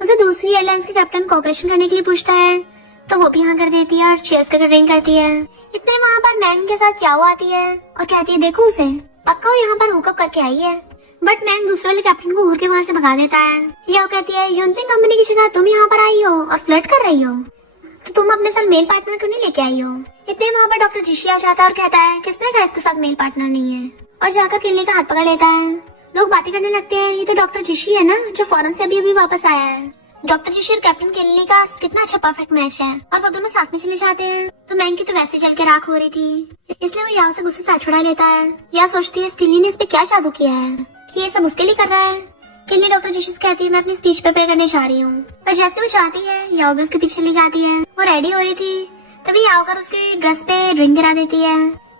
उसे दूसरी एयरलाइंस के कैप्टन कॉर्पोरेशन करने के लिए पूछता है, तो वो भी यहाँ कर देती है और चेयर्स करके ड्रिंक करती है। इतने वहाँ पर मैंग के साथ याओ आती है और कहती है देखो उसे, पक्का वो यहाँ पर हुकअप करके आई है। बट मैंग दूसरे वाले कैप्टन को घूर के वहाँ से भगा देता है। याओ कहती है यूनथिंग कंपनी की जगह तुम यहाँ पर आई हो और फ्लर्ट कर रही हो, तो तुम अपने साथ मेल पार्टनर क्यों नहीं लेके आई हो। इतने वहाँ पर डॉक्टर जिशी आ जाता है और कहता है किसने कहा इसके साथ मेल पार्टनर नहीं है, और जाकर किन्नी का हाथ पकड़ लेता है। लोग बातें करने लगते हैं ये तो डॉक्टर जिशी है ना, जो फॉरेन से अभी वापस आया है। डॉक्टर जिशी और कैप्टन किन्नी का कितना अच्छा परफेक्ट मैच है, और वो दोनों साथ में चले जाते हैं। तो मैंग की तो वैसे चल के राख हो रही थी, इसलिए वो याओ से गुस्से से हाथ छुड़ा लेता है। या सोचती है इस किन्नी ने इस पे क्या जादू किया है कि ये सब उसके लिए कर रहा है। किन्नी डॉक्टर जिशी से कहती है मैं अपनी स्पीच प्रिपेयर करने जा रही हूँ, पर जैसे वो चाहती है याओ भी उसके पीछे चली जाती है। वो रेडी हो रही थी, तभी याओ कर उसकी ड्रेस पे ड्रिंक गिरा देती है।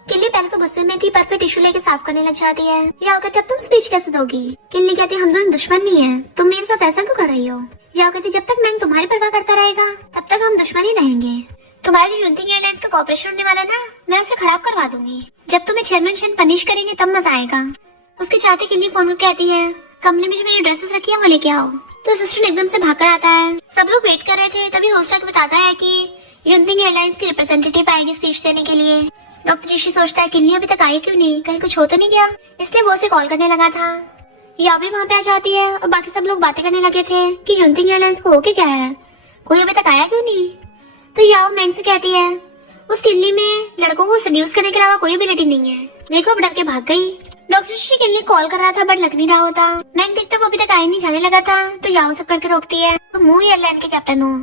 किन्नी पहले तो गुस्से में थी, पर फिर टिश्यू लेके साफ करने लग जाती है। याओ कहती अब तुम स्पीच कैसे दोगी। किन्नी कहती हम दोनों दुश्मन नहीं है, तुम मेरे साथ ऐसा क्यों कर रही हो। याओ कहती जब तक मैं तुम्हारी परवाह करता रहेगा तब तक हम दुश्मन ही रहेंगे। तुम्हारा जो यूनथिंग एयरलाइंस का कॉर्पोरेशन होने वाला ना, मैं उसे खराब करवा दूंगी। जब तुम्हें चेयरमैन शन पनिश करेंगे तब मजा आएगा। उसके चाहते किन्नी फोन करके कहती है कंपनी में जो मेरी ड्रेसेस रखी है वो लेके आओ। तो असिस्टेंट एकदम से भाग कर आता है। सब लोग वेट कर रहे थे, तभी होस्ट आके बताता है कि यूनथिंग एयरलाइंस की रिप्रेजेंटेटिव आएगी स्पीच देने के लिए। डॉक्टर जिशी सोचता है किन्नी अभी तक आई क्यों नहीं, कहीं कुछ हो तो नहीं गया, इसलिए वो उसे कॉल करने लगा था। या भी वहाँ पे आ जाती है और बाकी सब लोग बातें करने लगे थे कि यूनथिंग एयरलाइंस को होके क्या है, कोई अभी तक आया क्यों नहीं। तो याओ मैंग से कहती है उस किन्नी में लड़कों को सेड्यूस करने के अलावा कोई एबिलिटी नहीं है, देखो अब डर के भाग गई। डॉक्टर जिशी किन्नी कॉल कर रहा था बट लग नहीं रहा होता। मैंग देखता वो अभी तक आई नहीं, जाने लगा था। तो याओ सब करके रोकती है, तो मुंह एयरलाइन के कैप्टन हो,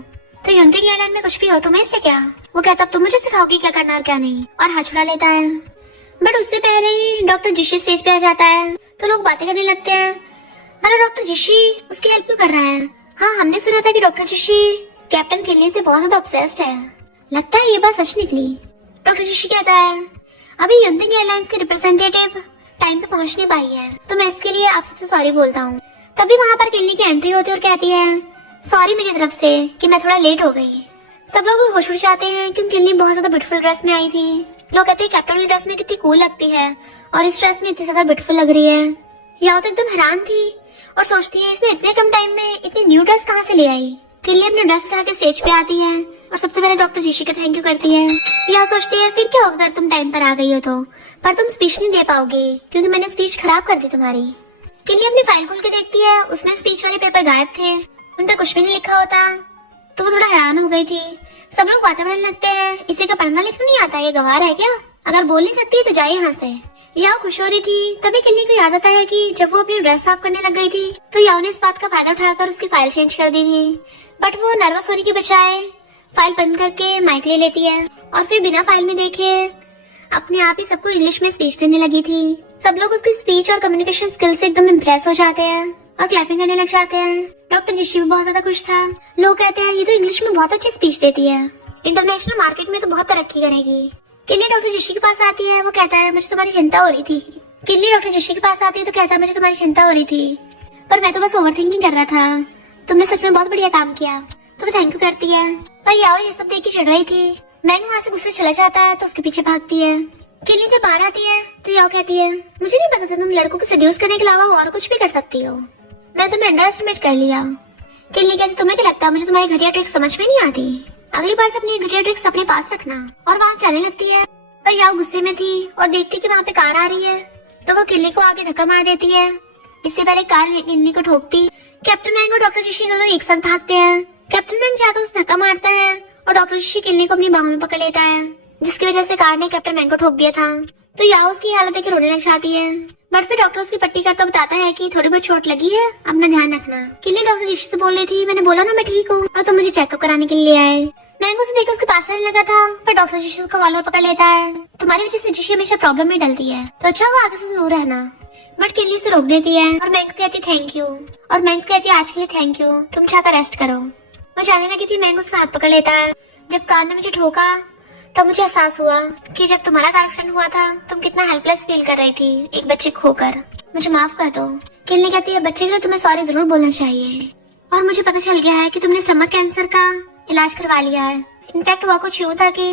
तो यूनथिंग एयरलाइन में कुछ भी हो तुम्हें इससे क्या। वो कहता अब तुम मुझे सिखाओगी क्या करना और क्या नहीं, और हाथ छुड़ा लेता है। बट उससे पहले ही डॉक्टर जिशी स्टेज पे आ जाता है, तो लोग बातें करने लगते हैं मतलब डॉक्टर जिशी उसकी हेल्प क्यों कर रहा है। हाँ हमने सुना था कि डॉक्टर जिशी कैप्टन किन्नी से बहुत ज्यादा ऑब्सेस्ड है, लगता है ये बात सच निकली। डॉक्टर जिशी कहता है अभी यूनथिंग एयरलाइंस के रिप्रेजेंटेटिव टाइम पे पहुंच नहीं पाई है, तो मैं इसके लिए आप सबसे सॉरी बोलता हूँ। तभी वहाँ पर किन्नी की एंट्री होती है और कहती है सॉरी मेरी तरफ से कि मैं थोड़ा लेट हो गई। सब लोग होश उड़ जाते हैं क्योंकि किन्नी बहुत ज्यादा ब्यूटीफुल ड्रेस में आई थी। लोग कहते हैं कैप्टन वाली ड्रेस में कितनी कूल लगती है और इस ड्रेस में इतनी ज्यादा ब्यूटीफुल लग रही है। याओ तो एकदम हैरान थी और सोचती है इसने इतने कम टाइम में इतनी न्यू ड्रेस कहाँ से ले आई। किन्नी अपनी ड्रेस उठा के स्टेज पे आती है और सबसे पहले डॉक्टर जिशी का थैंक यू करती है। याओ सोचती है फिर क्या होगा अगर तुम टाइम पर आ गई हो तो, पर तुम स्पीच नहीं दे पाओगे क्योंकि मैंने स्पीच खराब कर दी तुम्हारी। किन्नी अपनी फाइल खोल के देखती है, उसमें स्पीच वाले पेपर गायब थे, उन पर कुछ भी नहीं लिखा होता। तो वो थोड़ा हैरान हो गई थी। सब लोग बातें करने लगते हैं इसे का पढ़ना लिखना नहीं आता, ये गवार है क्या, अगर बोल नहीं सकती तो जाए यहाँ से। याओ खुश हो रही थी, तभी किन्नी को याद आता है कि जब वो अपनी ड्रेस साफ करने लग गई थी तो याओ ने इस बात का फायदा उठाकर उसकी फाइल चेंज कर दी थी। बट वो नर्वस होने की बजाय फाइल बंद करके माइक ले लेती है और फिर बिना फाइल में देखे अपने आप ही सबको इंग्लिश में स्पीच देने लगी थी। सब लोग उसकी स्पीच और कम्युनिकेशन स्किल से एकदम इम्प्रेस हो जाते हैं और क्लैपिंग करने लग जाते हैं। डॉक्टर जिशी भी बहुत ज्यादा खुश था। लोग कहते हैं ये तो इंग्लिश में बहुत अच्छी स्पीच देती है, इंटरनेशनल मार्केट में तो बहुत तरक्की करेगी। किन्नी डॉक्टर जिशी के पास आती है, वो कहता है मुझे तुम्हारी चिंता हो रही थी। किन्नी डॉक्टर जिशी के पास आती है तो कहता है मुझे तुम्हारी चिंता हो रही थी, पर मैं तो बस ओवर थिंकिंग कर रहा था, तुमने सच में बहुत बढ़िया काम किया। तो वो थैंक यू करती है। पर याओ ये सब देख के चिढ़ रही थी। मैंग वहाँ से गुस्से चला जाता है तो उसके पीछे भागती है। किन्नी जब बाहर आती है तो याओ कहती है मुझे नहीं पता था तुम लड़कों को सेड्यूस करने के अलावा और कुछ भी कर सकती हो, मैं तुम्हें अंडर एस्टिमेट कर लिया। किन्नी कहती तुम्हें क्या लगता है मुझे तुम्हारी घटिया ट्रिक्स समझ में नहीं आती? अगली बार से अपनी घटिया ट्रिक्स अपने पास रखना। और वहाँ जाने लगती है, पर याओ गुस्से में थी और देखती कि वहाँ पे कार आ रही है तो वो किन्नी को आगे धक्का मार देती है। इससे पहले कार किन्नी को ठोकती कैप्टन मैंग और डॉक्टर जिशी दोनों एक साथ भागते हैं। कैप्टन मैंग जाकर उसे धक्का मारता है और डॉक्टर जिशी किन्नी को अपनी बाहों में पकड़ लेता है, जिसकी वजह से कार ने कैप्टन मैंग को ठोक दिया था। तो याओ उसकी हालत देख के रोने लग जाती है, बट फिर डॉक्टर उसकी पट्टी करता बताता है कि थोड़ी बहुत चोट लगी है, अपना ध्यान रखना। किन्नी डॉक्टर जिशी से बोल रही थी मैंने बोला ना मैं ठीक हूँ और तुम मुझे चेकअप कराने के लिए आए। मैंगो से देखकर उसके पास आने लगा था, पर डॉक्टर जिशी उसका कॉलर पकड़ लेता है। तुम्हारी वजह से जिशी हमेशा प्रॉब्लम में डलती है, तो अच्छा होगा आगे से दूर रहना। बट किन्नी से रोक देती है और मैंगो कहती थैंक यू, और मैंगो कहती है आज के लिए थैंक यू, तुम जाकर रेस्ट करो। मैं जाने लगी थी, मैंगो उसका हाथ पकड़ लेता है। जब कार ने मुझे ठोका तब मुझे एहसास हुआ कि जब तुम्हारा कार एक्सीडेंट हुआ था तुम कितना हेल्पलेस फील कर रही थी एक बच्चे खोकर। मुझे माफ कर दो। किन्नी कहती है बच्चे के लिए तुम्हें सॉरी जरूर बोलना चाहिए, और मुझे पता चल गया है कि तुमने स्टमक कैंसर का इलाज करवा लिया है। इनफैक्ट हुआ कुछ यूँ था कि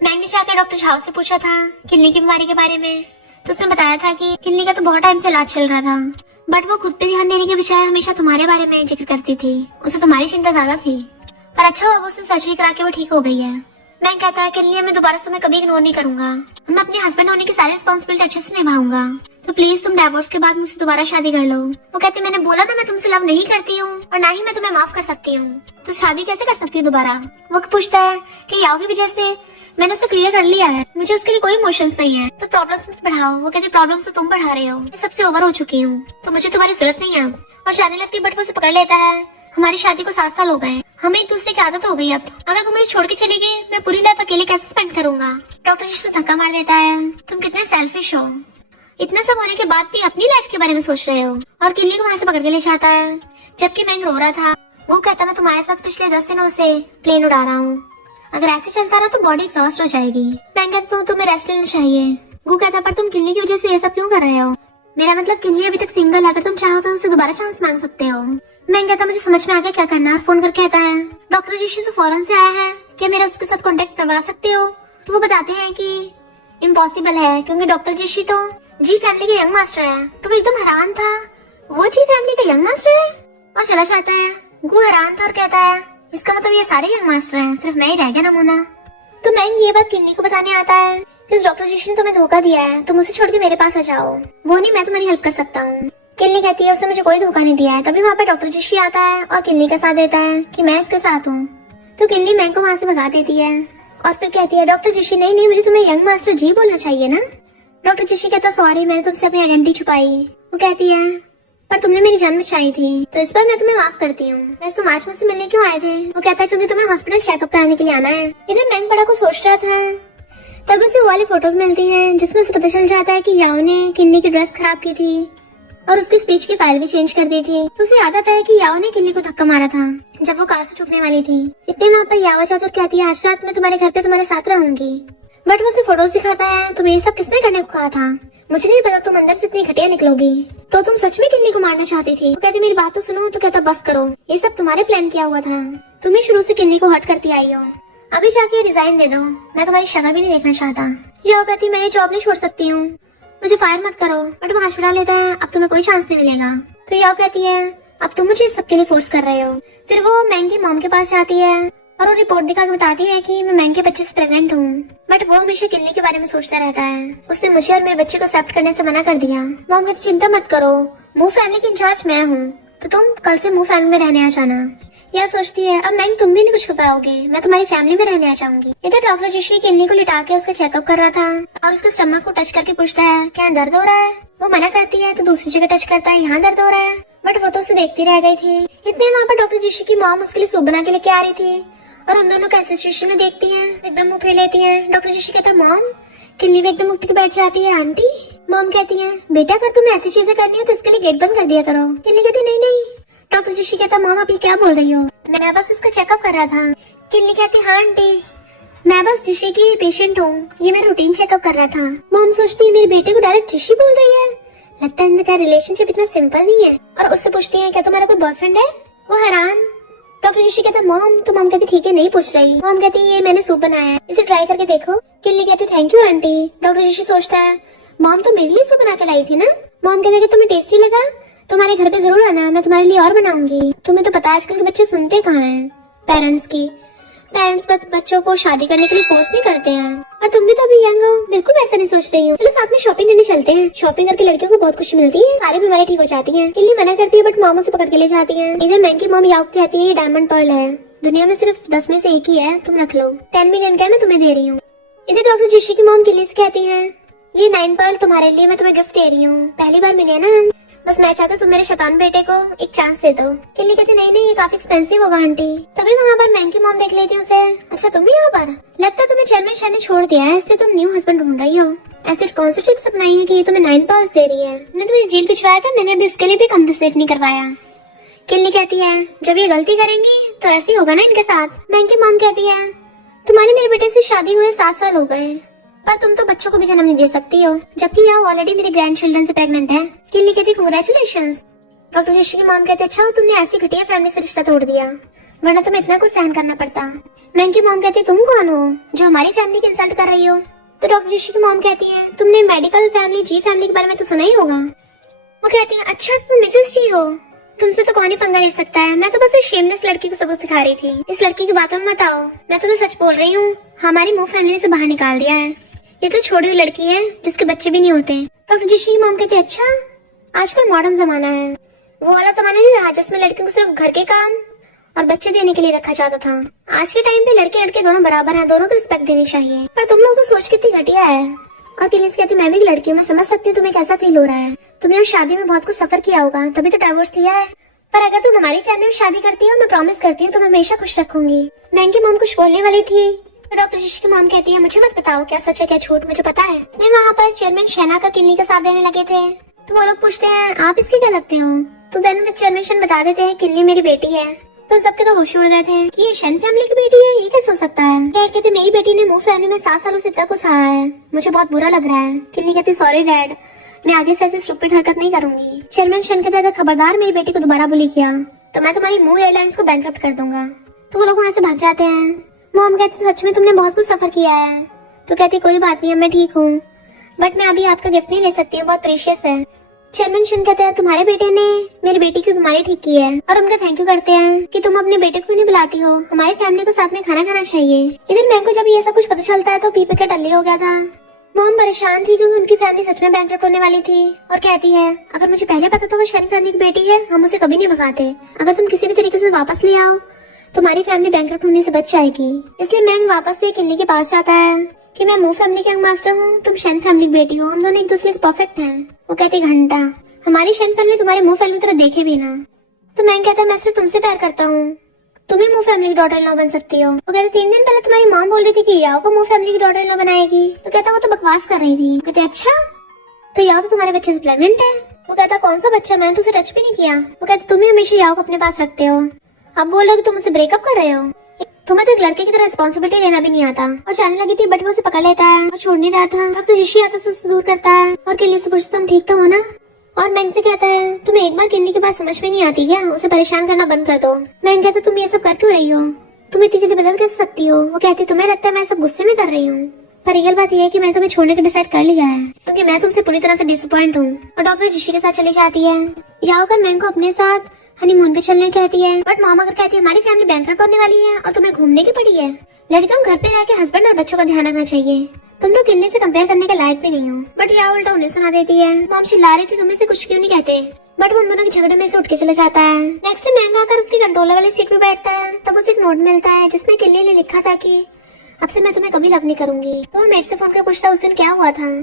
मैंग ने जाकर डॉक्टर झाओ से पूछा था किन्नी की बीमारी के बारे में, तो उसने बताया था कि किन्नी का तो बहुत टाइम से इलाज चल रहा था, बट वो खुद पे ध्यान देने के बजाय हमेशा तुम्हारे बारे में जिक्र करती थी। उसे तुम्हारी चिंता ज्यादा थी, पर अच्छा हुआ उसने सर्जरी करा के वो ठीक हो गई है। मैं कहता है किन्नी मैं दोबारा से कभी इग्नोर नहीं करूंगा, मैं अपने हस्बैंड होने की सारी रिस्पॉन्सिबिलिटी अच्छे से निभाऊंगा, तो प्लीज तुम डिवोर्स के बाद मुझसे दोबारा शादी कर लो। वो कहते मैंने बोला ना मैं तुमसे लव नहीं करती हूँ और ना ही मैं तुम्हें माफ कर सकती हूँ, तो शादी कैसे कर सकती हूँ दोबारा। वो पूछता है कि याओ की वजह से मैंने उसे क्लियर कर लिया है, मुझे उसके लिए कोई इमोशंस नहीं है, तो प्रॉब्लम्स मत बढ़ाओ। वो कहते प्रॉब्लम्स तो तुम बढ़ा रहे हो, मैं सबसे ओवर हो चुकी हूँ, तो मुझे तुम्हारी जरूरत नहीं है। और जाने लगती बट वो उसे पकड़ लेता है। हमारी शादी को 7 साल हो गए, हमें एक दूसरे की आदत हो गई। अब अगर तुम मुझे छोड़ के चली गई मैं पूरी लाइफ अकेले कैसे स्पेंड करूंगा। डॉक्टर जिसे धक्का मार देता है, तुम कितने सेल्फिश हो, इतना सब होने के बाद भी अपनी लाइफ के बारे में सोच रहे हो। और किन्नी को वहाँ से पकड़ के ले जाता है, जबकि मैंग रो रहा था। वो कहता मैं तुम्हारे साथ पिछले 10 दिनों से प्लेन उड़ा रहा हूँ, अगर ऐसे चलता रहा तो बॉडी एग्जॉस्ट हो जाएगी। मैंग कहता तो तुम्हें रेस्ट लेना चाहिए। वो कहता पर तुम किन्नी की वजह से ये सब क्यों कर रहे हो। मेरा मतलब किन्नी अभी तक सिंगल है, अगर तुम चाहो तो उससे दोबारा चांस मांग सकते हो। मैं कहता मुझे समझ में आ गया क्या करना है। फोन करके कहता है डॉक्टर जिशी से फौरन से आया है, क्या मेरा उसके साथ कांटेक्ट करवा सकते हो। तो वो बताते हैं कि इम्पॉसिबल है, क्योंकि डॉक्टर जिशी तो जी फैमिली के यंग मास्टर है। तो वो एकदम हैरान था, वो जी फैमिली का यंग मास्टर है, और चला जाता है। गु हैरान था और कहता है इसका मतलब ये सारे यंग मास्टर हैं, सिर्फ मैं ही रह गया नमूना। तो मैंग ये बात किन्नी को बताने आता है कि उस डॉक्टर जिशी ने तुम्हें धोखा दिया है, तुम उसे छोड़ के मेरे पास आ जाओ। वो नहीं, मैं तुम्हारी हेल्प कर सकता हूँ। किन्नी कहती है उसने मुझे कोई धोखा नहीं दिया है। तभी वहाँ पे डॉक्टर जिशी आता है और किन्नी का साथ देता है कि मैं इसके साथ हूँ। तो किन्नी मैंग को वहाँ से भगा देती है और फिर कहती है डॉक्टर जिशी नहीं, मुझे तुम्हें यंग मास्टर जी बोलना चाहिए ना। डॉक्टर जिशी कहता सॉरी मैंने तुमसे अपनी आइडेंटिटी छुपाई। वो कहती है पर तुमने मेरी जान बचाई थी, तो इस बार मैं तुम्हें माफ करती हूँ। वैसे तुम आज मुझसे मिलने क्यों आए थे। वो कहता है क्योंकि तुम्हें हॉस्पिटल चेकअप कराने के लिए आना है। इधर मैंग बड़ा को सोच रहा था, तब उसे वो वाली फोटोज मिलती हैं जिसमें उसे पता चल जाता है कि याओ ने किन्नी की ड्रेस खराब की थी और उसकी स्पीच की फाइल भी चेंज कर दी थी। तो उसे याद आता है कि याओ ने किन्नी को धक्का मारा था जब वो कार से ठुकने वाली थी। इतने वहाँ पर याओ जाती और कहती है आज रात मैं तुम्हारे घर पे तुम्हारे साथ रहूंगी। बट वो उसे फोटोज दिखाता है, तुम्हें ये सब किसने करने को कहा था, मुझे नहीं पता, तुम अंदर से इतनी घटिया निकलोगी, तो तुम सच में किन्नी को मारना चाहती थी। वो कहती मेरी बात तो सुनो। तो कहता बस करो, ये सब तुम्हारे प्लान किया हुआ था, तुम ही शुरू से किन्नी को हर्ट करती आई हो, अभी जाके रिजाइन दे दो, मैं तुम्हारी शक्ल भी नहीं देखना चाहता। याओ कहती मैं ये जॉब नहीं छोड़ सकती हूँ, मुझे फायर मत करो। बट वो हाथ छुड़ा लेता है, अब तुम्हें कोई चांस नहीं मिलेगा। तो याओ कहती है अब तुम मुझे इस सबके लिए फोर्स कर रहे हो। फिर वो मैंग की मॉम के पास जाती है और वो रिपोर्ट दिखा के बताती है कि मैं मैंग के बच्चे से प्रेग्नेंट हूँ। बट वो हमेशा किन्नी के बारे में सोचता रहता है, उसने मुझे और मेरे बच्चे को एक्सेप्ट करने से मना कर दिया। मॉम कहती चिंता मत करो, मूव फैमिली की इंचार्ज मैं हूँ, तो तुम कल से मूव फैमिली में रहने आ जाना। यह सोचती है अब मैंग तुम भी नहीं कुछ कर पाओगे, मैं तुम्हारी फैमिली में रहने आ जाऊंगी। इधर डॉक्टर जिशी किन्नी को लिटा के उसका चेकअप कर रहा था और उसके स्टमक को टच करके पूछता है क्या दर्द हो रहा है। वो मना करती है तो दूसरी जगह टच करता है, यहाँ दर्द हो रहा है। बट वो तो उसे देखती रह गई थी। इतने वहाँ पर डॉक्टर जिशी की मॉम उसके लिए सूप बना के लेके आ रही थी और उन दोनों कैसे सिचुएशन में देखती है, एकदम मुंह फेर लेती है। डॉक्टर जिशी कहता मॉम, किन्नी भी एकदम उठ के बैठ जाती है। आंटी, मॉम कहती है बेटा अगर तुम्हें ऐसी चीजें करनी हो तो इसके लिए गेट बंद कर दिया करो। किन्नी कहती नहीं नहीं। डॉक्टर जिशी कहता मॉम आप ये क्या बोल रही हो, मैं बस इसका चेकअप कर रहा था। किन्नी कहती हाँ आंटी, मैं बस जिशी की पेशेंट हूँ, ये मैं रूटीन चेकअप कर रहा था। मॉम सोचती है मेरे बेटे को डायरेक्ट जिशी बोल रही है, लगता है इनका रिलेशनशिप इतना सिंपल नहीं है। और उससे पूछती है क्या तुम्हारा कोई बॉयफ्रेंड है। वो हैरान। डॉक्टर जिशी कहता मॉम, तो मॉम कहती ठीक है नहीं पूछ रही। मॉम कहती ये मैंने सूप बनाया है, इसे ट्राई करके देखो। किन्नी कहती थैंक यू आंटी। डॉक्टर जिशी सोचता है मॉम तो मेरे लिए सूप बना के लाई थी ना। मॉम कहती तुम्हें टेस्टी लगा तुम्हारे घर पे जरूर आना, मैं तुम्हारे लिए और बनाऊंगी। तुम्हें तो पता है आजकल के बच्चे सुनते कहाँ हैं पेरेंट्स की। पेरेंट्स बच्चों को शादी करने के लिए फोर्स नहीं करते हैं। और तुम भी तो अभी यंग हो, बिल्कुल वैसा नहीं सोच रही हो। चलो साथ में शॉपिंग करने चलते हैं। शॉपिंग करके लड़कियों को बहुत खुशी मिलती है, सारी बीमारी ठीक हो जाती है। किल्ली मना करती है बट मामू से पकड़ के ले जाती है। इधर मैंकी मॉम याक कहती है ये डायमंड पर्ल है, दुनिया में सिर्फ 10 में से एक ही है, तुम रख लो। 10 मिलियन का मैं तुम्हें दे रही हूँ। इधर डॉक्टर जिशी की मॉम किल्ली से कहती है ये 9 पर्ल तुम्हारे लिए, मैं तुम्हें गिफ्ट दे रही हूँ। पहली बार मिले ना हम, बस मैं चाहता हूँ तुम मेरे शैतान बेटे को एक चांस दे दो। किल्ली कहती नहीं ये काफी एक्सपेंसिव होगा आंटी। तभी वहाँ पर मैंकी मॉम देख लेती है उसे। अच्छा तुम भी यहाँ पर, लगता है तुम्हें चेयरमैन शाह ने छोड़ दिया है इसलिए तुम न्यू हस्बैंड ढूंढ रही हो। ऐसे कौन सी ट्रिक्स अपनाई है कि ये तुम्हें 9 पर्ल्स दे रही है। मैंने तुम्हें जेल भिजवाया था, मैंने अभी उसके लिए भी कंपनसेट नहीं करवाया। किल्ली कहती है जब ये गलती करेंगी तो ऐसे ही होगा ना इनके साथ। मैंकी मॉम कहती है तुम्हारी मेरे बेटे से शादी हुए 7 साल हो गए, पर तुम तो बच्चों को भी जन्म नहीं दे सकती हो, जबकि यहाँ ऑलरेडी मेरे ग्रैंड चिल्ड्रन से प्रेग्नेंट है। किल्ली कहती कांग्रेचुलेशंस। डॉक्टर जिशी की मॉम कहते अच्छा तुमने ऐसी घटिया फैमिली से रिश्ता तोड़ दिया, वरना तुम्हें इतना कुछ सहन करना पड़ता। मैंकी मॉम कहती तुम कौन हो जो हमारी फैमिली की इंसल्ट कर रही हो। तो डॉक्टर जिशी की मॉम कहती है तुमने मेडिकल फैमिली जी फैमिली के बारे में तो सुना ही होगा। वो कहती है अच्छा तुम मिसेस जी हो, तुमसे तो कौन ही पंगा ले सकता है। मैं तो बस इस शेमलेस लड़की को सबक सिखा रही थी, इस लड़की की बातों में मत आओ। मैं तुम्हें सच बोल रही हूँ, हमारी मुंह फैमिली से बाहर निकाल दिया है। ये तो छोड़ी हुई लड़की है जिसके बच्चे भी नहीं होते। डॉक्टर जिशी की मॉम कहती है अच्छा आजकल मॉडर्न जमाना है, वो वाला जमाना नहीं रहा जिसमें लड़कियों को सिर्फ घर के काम और बच्चे देने के लिए रखा जाता था। आज के टाइम पे लड़के लड़के दोनों बराबर हैं, दोनों को रिस्पेक्ट देनी चाहिए। पर तुम लोगों को सोच कितनी घटिया है। और किलिस कहती मैं भी एक लड़की हूँ, मैं समझ सकती हूँ तुम्हें कैसा फील हो रहा है। तुमने उस शादी में बहुत कुछ सफर किया होगा तभी तो डाइवोर्स लिया है। पर अगर तुम हमारी फैमिली में शादी करती हो मैं प्रॉमिस करती हूँ तुम हमेशा खुश रखूंगी। मैंकी मॉम कुछ बोलने वाली थी, डॉक्टर जिशी की मॉम कहती है मुझे मत बताओ क्या सच है क्या झूठ, मुझे पता है। नहीं वहाँ पर चेयरमैन शहना का किन्नी का साथ देने लगे थे, तो वो लोग पूछते हैं आप इसके क्या लगते हो। तो देन चेयरमैन शन बता देते हैं किन्नी मेरी बेटी है। तो सबके तो होश उड़ गए थे कि ये शन फैमिली की बेटी है, ये कैसे हो सकता है। डैड कहते मेरी बेटी ने मुंह फैमिली में 7 सालों से इतना कुछ सहा है, मुझे बहुत बुरा लग रहा है। किन्नी कहती सॉरी डैड, मैं आगे से ऐसी स्टूपिड हरकत नहीं करूंगी। चेयरमैन शन कहता है अगर खबरदार मेरी बेटी को दोबारा बुली किया तो मैं तुम्हारी मूव एयरलाइंस को बैंकरप्ट कर दूंगा। तो वो लोग वहाँ से भाग जाते हैं। मॉम कहती सच में तुमने बहुत कुछ सफर किया है। तो कहती कोई बात नहीं, मैं ठीक हूँ, बट मैं अभी आपका गिफ्ट नहीं ले सकती हूँ, बहुत प्रीशियस है। चेयरमैन शन कहते हैं तुम्हारे बेटे ने मेरी बेटी की बीमारी ठीक की है, और उनका थैंक यू करते हैं कि तुम अपने बेटे को नहीं बुलाती हो, हमारी फैमिली को साथ में खाना खाना चाहिए। इधर मैं को जब ये सब कुछ पता चलता है तो पी के टल्ली हो गया था। मॉम परेशान थी क्योंकि उनकी फैमिली सच में बैंकरप्ट होने वाली थी, और कहती है अगर मुझे पहले पता तो वो शन फैमिली की बेटी है, हम उसे कभी नहीं भगाते। अगर तुम किसी भी तरीके से वापस ले आओ तुम्हारी फैमिली बैंकरप्ट होने से बच जाएगी। इसलिए मैंग वापस से किन्नी के पास जाता है कि मैं मूव फैमिली के यंग मास्टर हूँ, तुम शन फैमिली की बेटी हो, हम दोनों एक दूसरे के परफेक्ट हैं। वो कहती घंटा हमारी शन फैमिली तुम्हारे मूव फैमिली की तरह देखे भी ना। तो मैंग कहता मैं सिर्फ तुमसे प्यार करता हूँ, तुम ही मूव फैमिली की डॉटर इन लॉ बन सकती हो। वो कहते 3 दिन पहले तुम्हारी मॉम बोल रही थी कि याओ को मूव फैमिली की डॉटर इन लॉ बनाएगी। तो कहता वो तो बकवास कर रही थी। कहते अच्छा तो याओ तो तुम्हारे बच्चे से प्रेग्नेंट है। वो कहता कौन सा बच्चा, मैंने तो उसे टच भी नहीं किया। वो कहते तुम ही हमेशा याओ को अपने पास रखते हो, अब बोल रहे हो कि तुम उसे ब्रेकअप कर रहे हो। तुम्हें तो एक लड़के की तरह रिस्पॉन्सिबिलिटी लेना भी नहीं आता। और जाने लगी थी बट वो उसे पकड़ लेता है और छोड़ नहीं रहा था। डॉक्टर जिशी आकर उससे दूर करता है और किन्नी से पूछता तुम ठीक तो हो ना। और मैंग से कहता है तुम्हें एक बार किन्नी की बात समझ में नहीं आती क्या, उसे परेशान करना बंद कर दो। मैंग कहता तुम ये सब कर क्यों रही हो, तुम इतनी जल्दी बदल कैसे सकती हो। वो कहती तुम्हें लगता है मैं सब गुस्से में कर रही हूँ, पर रियल बात यह है कि मैंने तुम्हें छोड़ने का डिसाइड कर लिया है क्योंकि मैं तुमसे पूरी तरह से डिसअपॉइंट हूँ। और डॉक्टर जिशी के साथ चली जाती है। याओ कर मैंग को अपने साथ हनीमून पे चलने कहती है, बट मामा अगर कहती है हमारी फैमिली बैंकरप्ट होने वाली है और तुम्हें घूमने की पड़ी है। लड़कियों को घर पे रह के हस्बैंड और बच्चों का ध्यान रखना चाहिए, तुम तो किन्नी से कंपेयर करने के लायक भी नहीं हो। बट याओ उल्टा उन्हें सुना देती है। मॉम चिल्ला रही थी तुम्हें से कुछ क्यों नहीं कहते, बट वो उन दोनों के झगड़े में से उठ के चला जाता है। नेक्स्ट मैंग आकर उसकी कंट्रोलर वाली सीट पे बैठता है, तब उसे एक नोट मिलता है जिसमें किन्नी ने लिखा था कि अब से मैं तुम्हें कभी लव नहीं करूंगी। तो वो मेट से फोन कर पूछता उस दिन क्या हुआ था।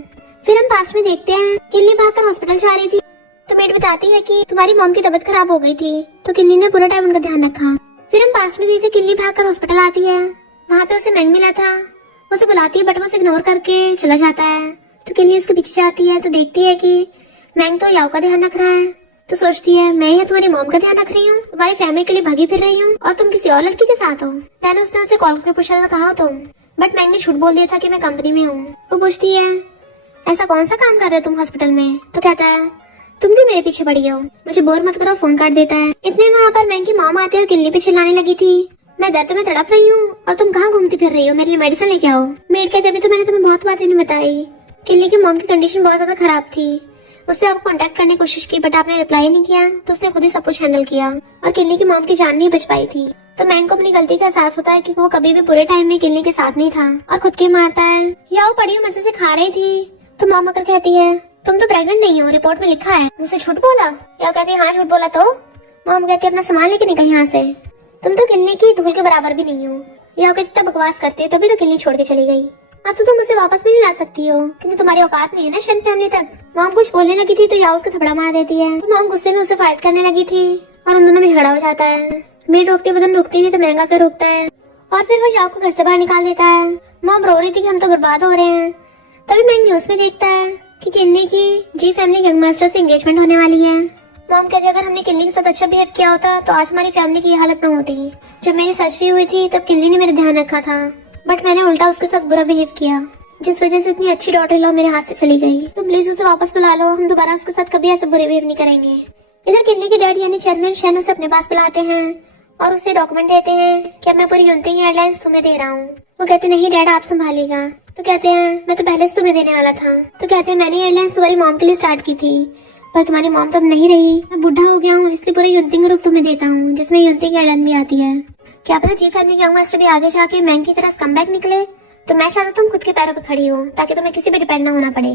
फिर हम पास में देखते हैं किन्नी भागकर हॉस्पिटल जा रही थी, तो मेट बताती है कि तुम्हारी मॉम की तबीयत खराब हो गई थी, तो किन्नी ने पूरा टाइम उनका ध्यान रखा। फिर हम पास में देखते किन्नी भागकर हॉस्पिटल आती है, वहाँ पे उसे मैंग मिला था, उसे बुलाती है बट वो उसे इग्नोर करके चला जाता है। तो किन्नी उसके पीछे जाती है तो देखती है कि मैंग तो याओ का ध्यान रख रहा है, तो सोचती है मैं यहाँ तुम्हारी मॉम का ध्यान रख रही हूँ, तुम्हारी फैमिली के लिए भागी फिर रही हूँ और तुम किसी और लड़की के साथ हो। मैंने उसने उसे कॉल करके पूछा था कहाँ हो तुम, बट मैंग ने झूठ बोल दिया था कि मैं कंपनी में हूँ। वो पूछती है ऐसा कौन सा काम कर रहे हो तुम हॉस्पिटल में। तो कहता है तुम भी मेरे पीछे पड़ी हो, मुझे बोर मत करो, फोन काट देता है। इतने वहाँ पर मैंग की मॉम आती है और किन्नी पे चिल्लाने लगी थी मैं दर्द में तड़प रही हूँ और तुम कहाँ घूमती फिर रही हो, मेरे लिए मेडिसिन लेके आओ। मेड कहते अभी तो मैंने तुम्हें बहुत बातें नहीं बताई। किन्नी की मॉम की कंडीशन बहुत ज्यादा खराब थी, उससे आपको कांटेक्ट करने की कोशिश की बट आपने रिप्लाई नहीं किया, तो उसने खुद ही सब कुछ हैंडल किया और किन्नी की मॉम की जान नहीं बच पाई थी। तो मैंग को अपनी गलती का एहसास होता है कि वो कभी भी बुरे टाइम में किन्नी के साथ नहीं था और खुद के मारता है। याओ पड़ी हुई मजे से खा रही थी तो मॉम आकर कहती है तुम तो प्रेग्नेंट नहीं हो, रिपोर्ट में लिखा है, मुझसे झूठ बोला। याओ कहती है हाँ झूठ बोला। तो मॉम कहती है अपना सामान लेके निकल यहाँ से, तुम तो किन्नी की धूल के बराबर भी नहीं हो। याओ कहती तब बकवास करती है, तभी तो किन्नी छोड़ के चली गई। अब तो तुम मुझसे वापस भी नहीं ला सकती हो क्योंकि तुम्हारी औकात नहीं है ना शन फैमिली तक। मॉम कुछ बोलने लगी थी तो याओ उसको थपड़ा मार देती है। तो मॉम गुस्से में उससे फाइट करने लगी थी और उन दोनों में झगड़ा हो जाता है। मेड रोकती बदन रुकती नहीं तो महंगा कर रोकता है और फिर वो याओ को घर से बाहर निकाल देता है। मॉम रो रही थी कि हम तो बर्बाद हो रहे हैं। तभी मैं न्यूज में देखता है कि किन्नी की जी फैमिली गैंग मास्टर से एंगेजमेंट होने वाली है। मॉम कहती है अगर हमने किन्नी के साथ अच्छा बिहेव किया होता तो आज हमारी फैमिली की ये हालत न होती। जब मेरी सर्जरी हुई थी तब किन्नी ने मेरा ध्यान रखा था बट मैंने उल्टा उसके साथ बुरा बिहेव किया जिस वजह से इतनी अच्छी डॉटर लॉ मेरे हाथ से चली गई। तो प्लीज उसे वापस बुला लो, हम दोबारा उसके साथ कभी ऐसे बुरे बिहेव नहीं करेंगे। इधर किन्नी के डैड यानी चेयरमैन शैन उसे अपने पास बुलाते हैं और उसे डॉक्यूमेंट देते हैं कि अब मैं पूरी यूनतिंग एयरलाइंस तुम्हें दे रहा हूँ। वो कहते नहीं डैड आप संभालिएगा। तो कहते हैं मैं तो पहले से तुम्हें देने वाला था। तो कहते हैं मैंने एयरलाइंस तुम्हारी मॉम के लिए स्टार्ट की थी पर तुम्हारी मॉम तो अब नहीं रही, मैं बुढ़ा हो गया हूँ इसलिए पूरा यूनतिंग ग्रुप तुम्हें देता हूँ जिसमें यूनतिंग एयरलाइन भी आती है। क्या पता जी फैमिली गैंग मास्टर भी आगे जाके मैंग की तरह कमबैक निकले। तो मैं चाहता तुम खुद के पैरों पर खड़ी हो ताकि तुम्हें किसी पे डिपेंड ना होना पड़े।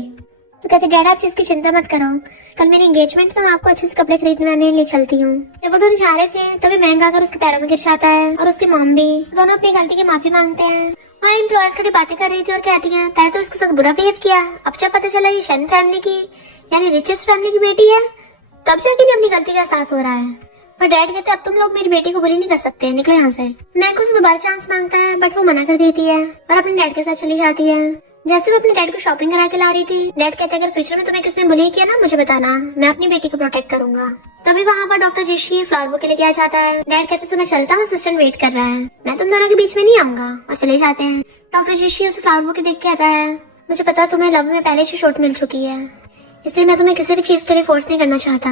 तो कहते डैड आप चीज की चिंता मत करो, कल मेरी एंगेजमेंट तो मैं आपको अच्छे से कपड़े खरीदने ले चलती हूँ। जब वो दोनों जा रहे थे तभी महंग आकर उसके पैरों में गिर जाता है और उसकी मॉम भी। दोनों अपनी गलती की माफी मांगते हैं। वहाँ एम्प्लॉयज खड़ी बातें कर रही थी और कहती है पहले तो उसके साथ बुरा बिहेव किया, अब जब पता चला ये शन फैमिली की यानी रिचेस्ट फैमिली की बेटी है तब जाके इन्हें अपनी गलती का एहसास हो रहा है। पर डैड कहते अब तुम लोग मेरी बेटी को बुरी नहीं कर सकते, निकलो यहाँ से। मैंग को दोबारा चांस मांगता है बट वो मना कर देती है और अपने डैड के साथ चली जाती है। जैसे वो अपने डैड को शॉपिंग करा के ला रही थी डैड कहते अगर फ्यूचर में तुम्हें किसने बुली किया ना मुझे बताना, मैं अपनी बेटी को प्रोटेक्ट करूंगा। तभी वहाँ पर डॉक्टर जिशी फ्लावर बुके लेके आ जाता है। डैड कहते तुम्हें चलता हूँ, असिस्टेंट वेट कर रहा है, मैं तुम दोनों के बीच में नहीं आऊंगा और चले जाते हैं। डॉक्टर जिशी उसे फ्लावर बुके देख के आता है मुझे पता तुम्हें लव में पहले से चोट मिल चुकी है इसलिए मैं तुम्हें किसी भी चीज के लिए फोर्स नहीं करना चाहता।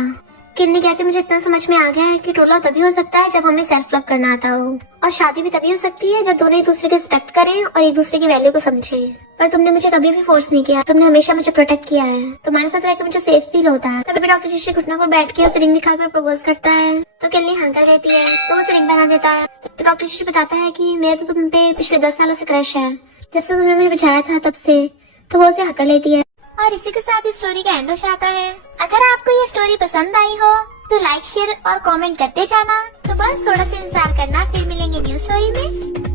किन्नी कहते मुझे इतना समझ में आ गया है कि ट्रू लव तभी हो सकता है जब हमें सेल्फ लव करना आता हो और शादी भी तभी हो सकती है जब दोनों एक दूसरे की रिस्पेक्ट करें और एक दूसरे की वैल्यू को समझें। पर तुमने मुझे कभी भी फोर्स नहीं किया, तुमने हमेशा मुझे प्रोटेक्ट किया है, तुम्हारे साथ रहकर मुझे सेफ फील होता है। तभी डॉक्टर जिशी घुटनों पर बैठ के उसे रिंग दिखाकर प्रपोज करता है तो किन्नी हाँ कर देती है तो उसे रिंग बना देता है। तो डॉक्टर जिशी बताता है कि मेरा तो तुम पे पिछले 10 सालों से क्रश है, जब से तुमने मुझे बचाया था तब से। तो वो उसे हक कर लेती है और इसी के साथ इस स्टोरी का एंड हो जाता है। अगर आपको ये स्टोरी पसंद आई हो तो लाइक शेयर और कमेंट करते जाना। तो बस थोड़ा सा इंतजार करना, फिर मिलेंगे न्यू स्टोरी में।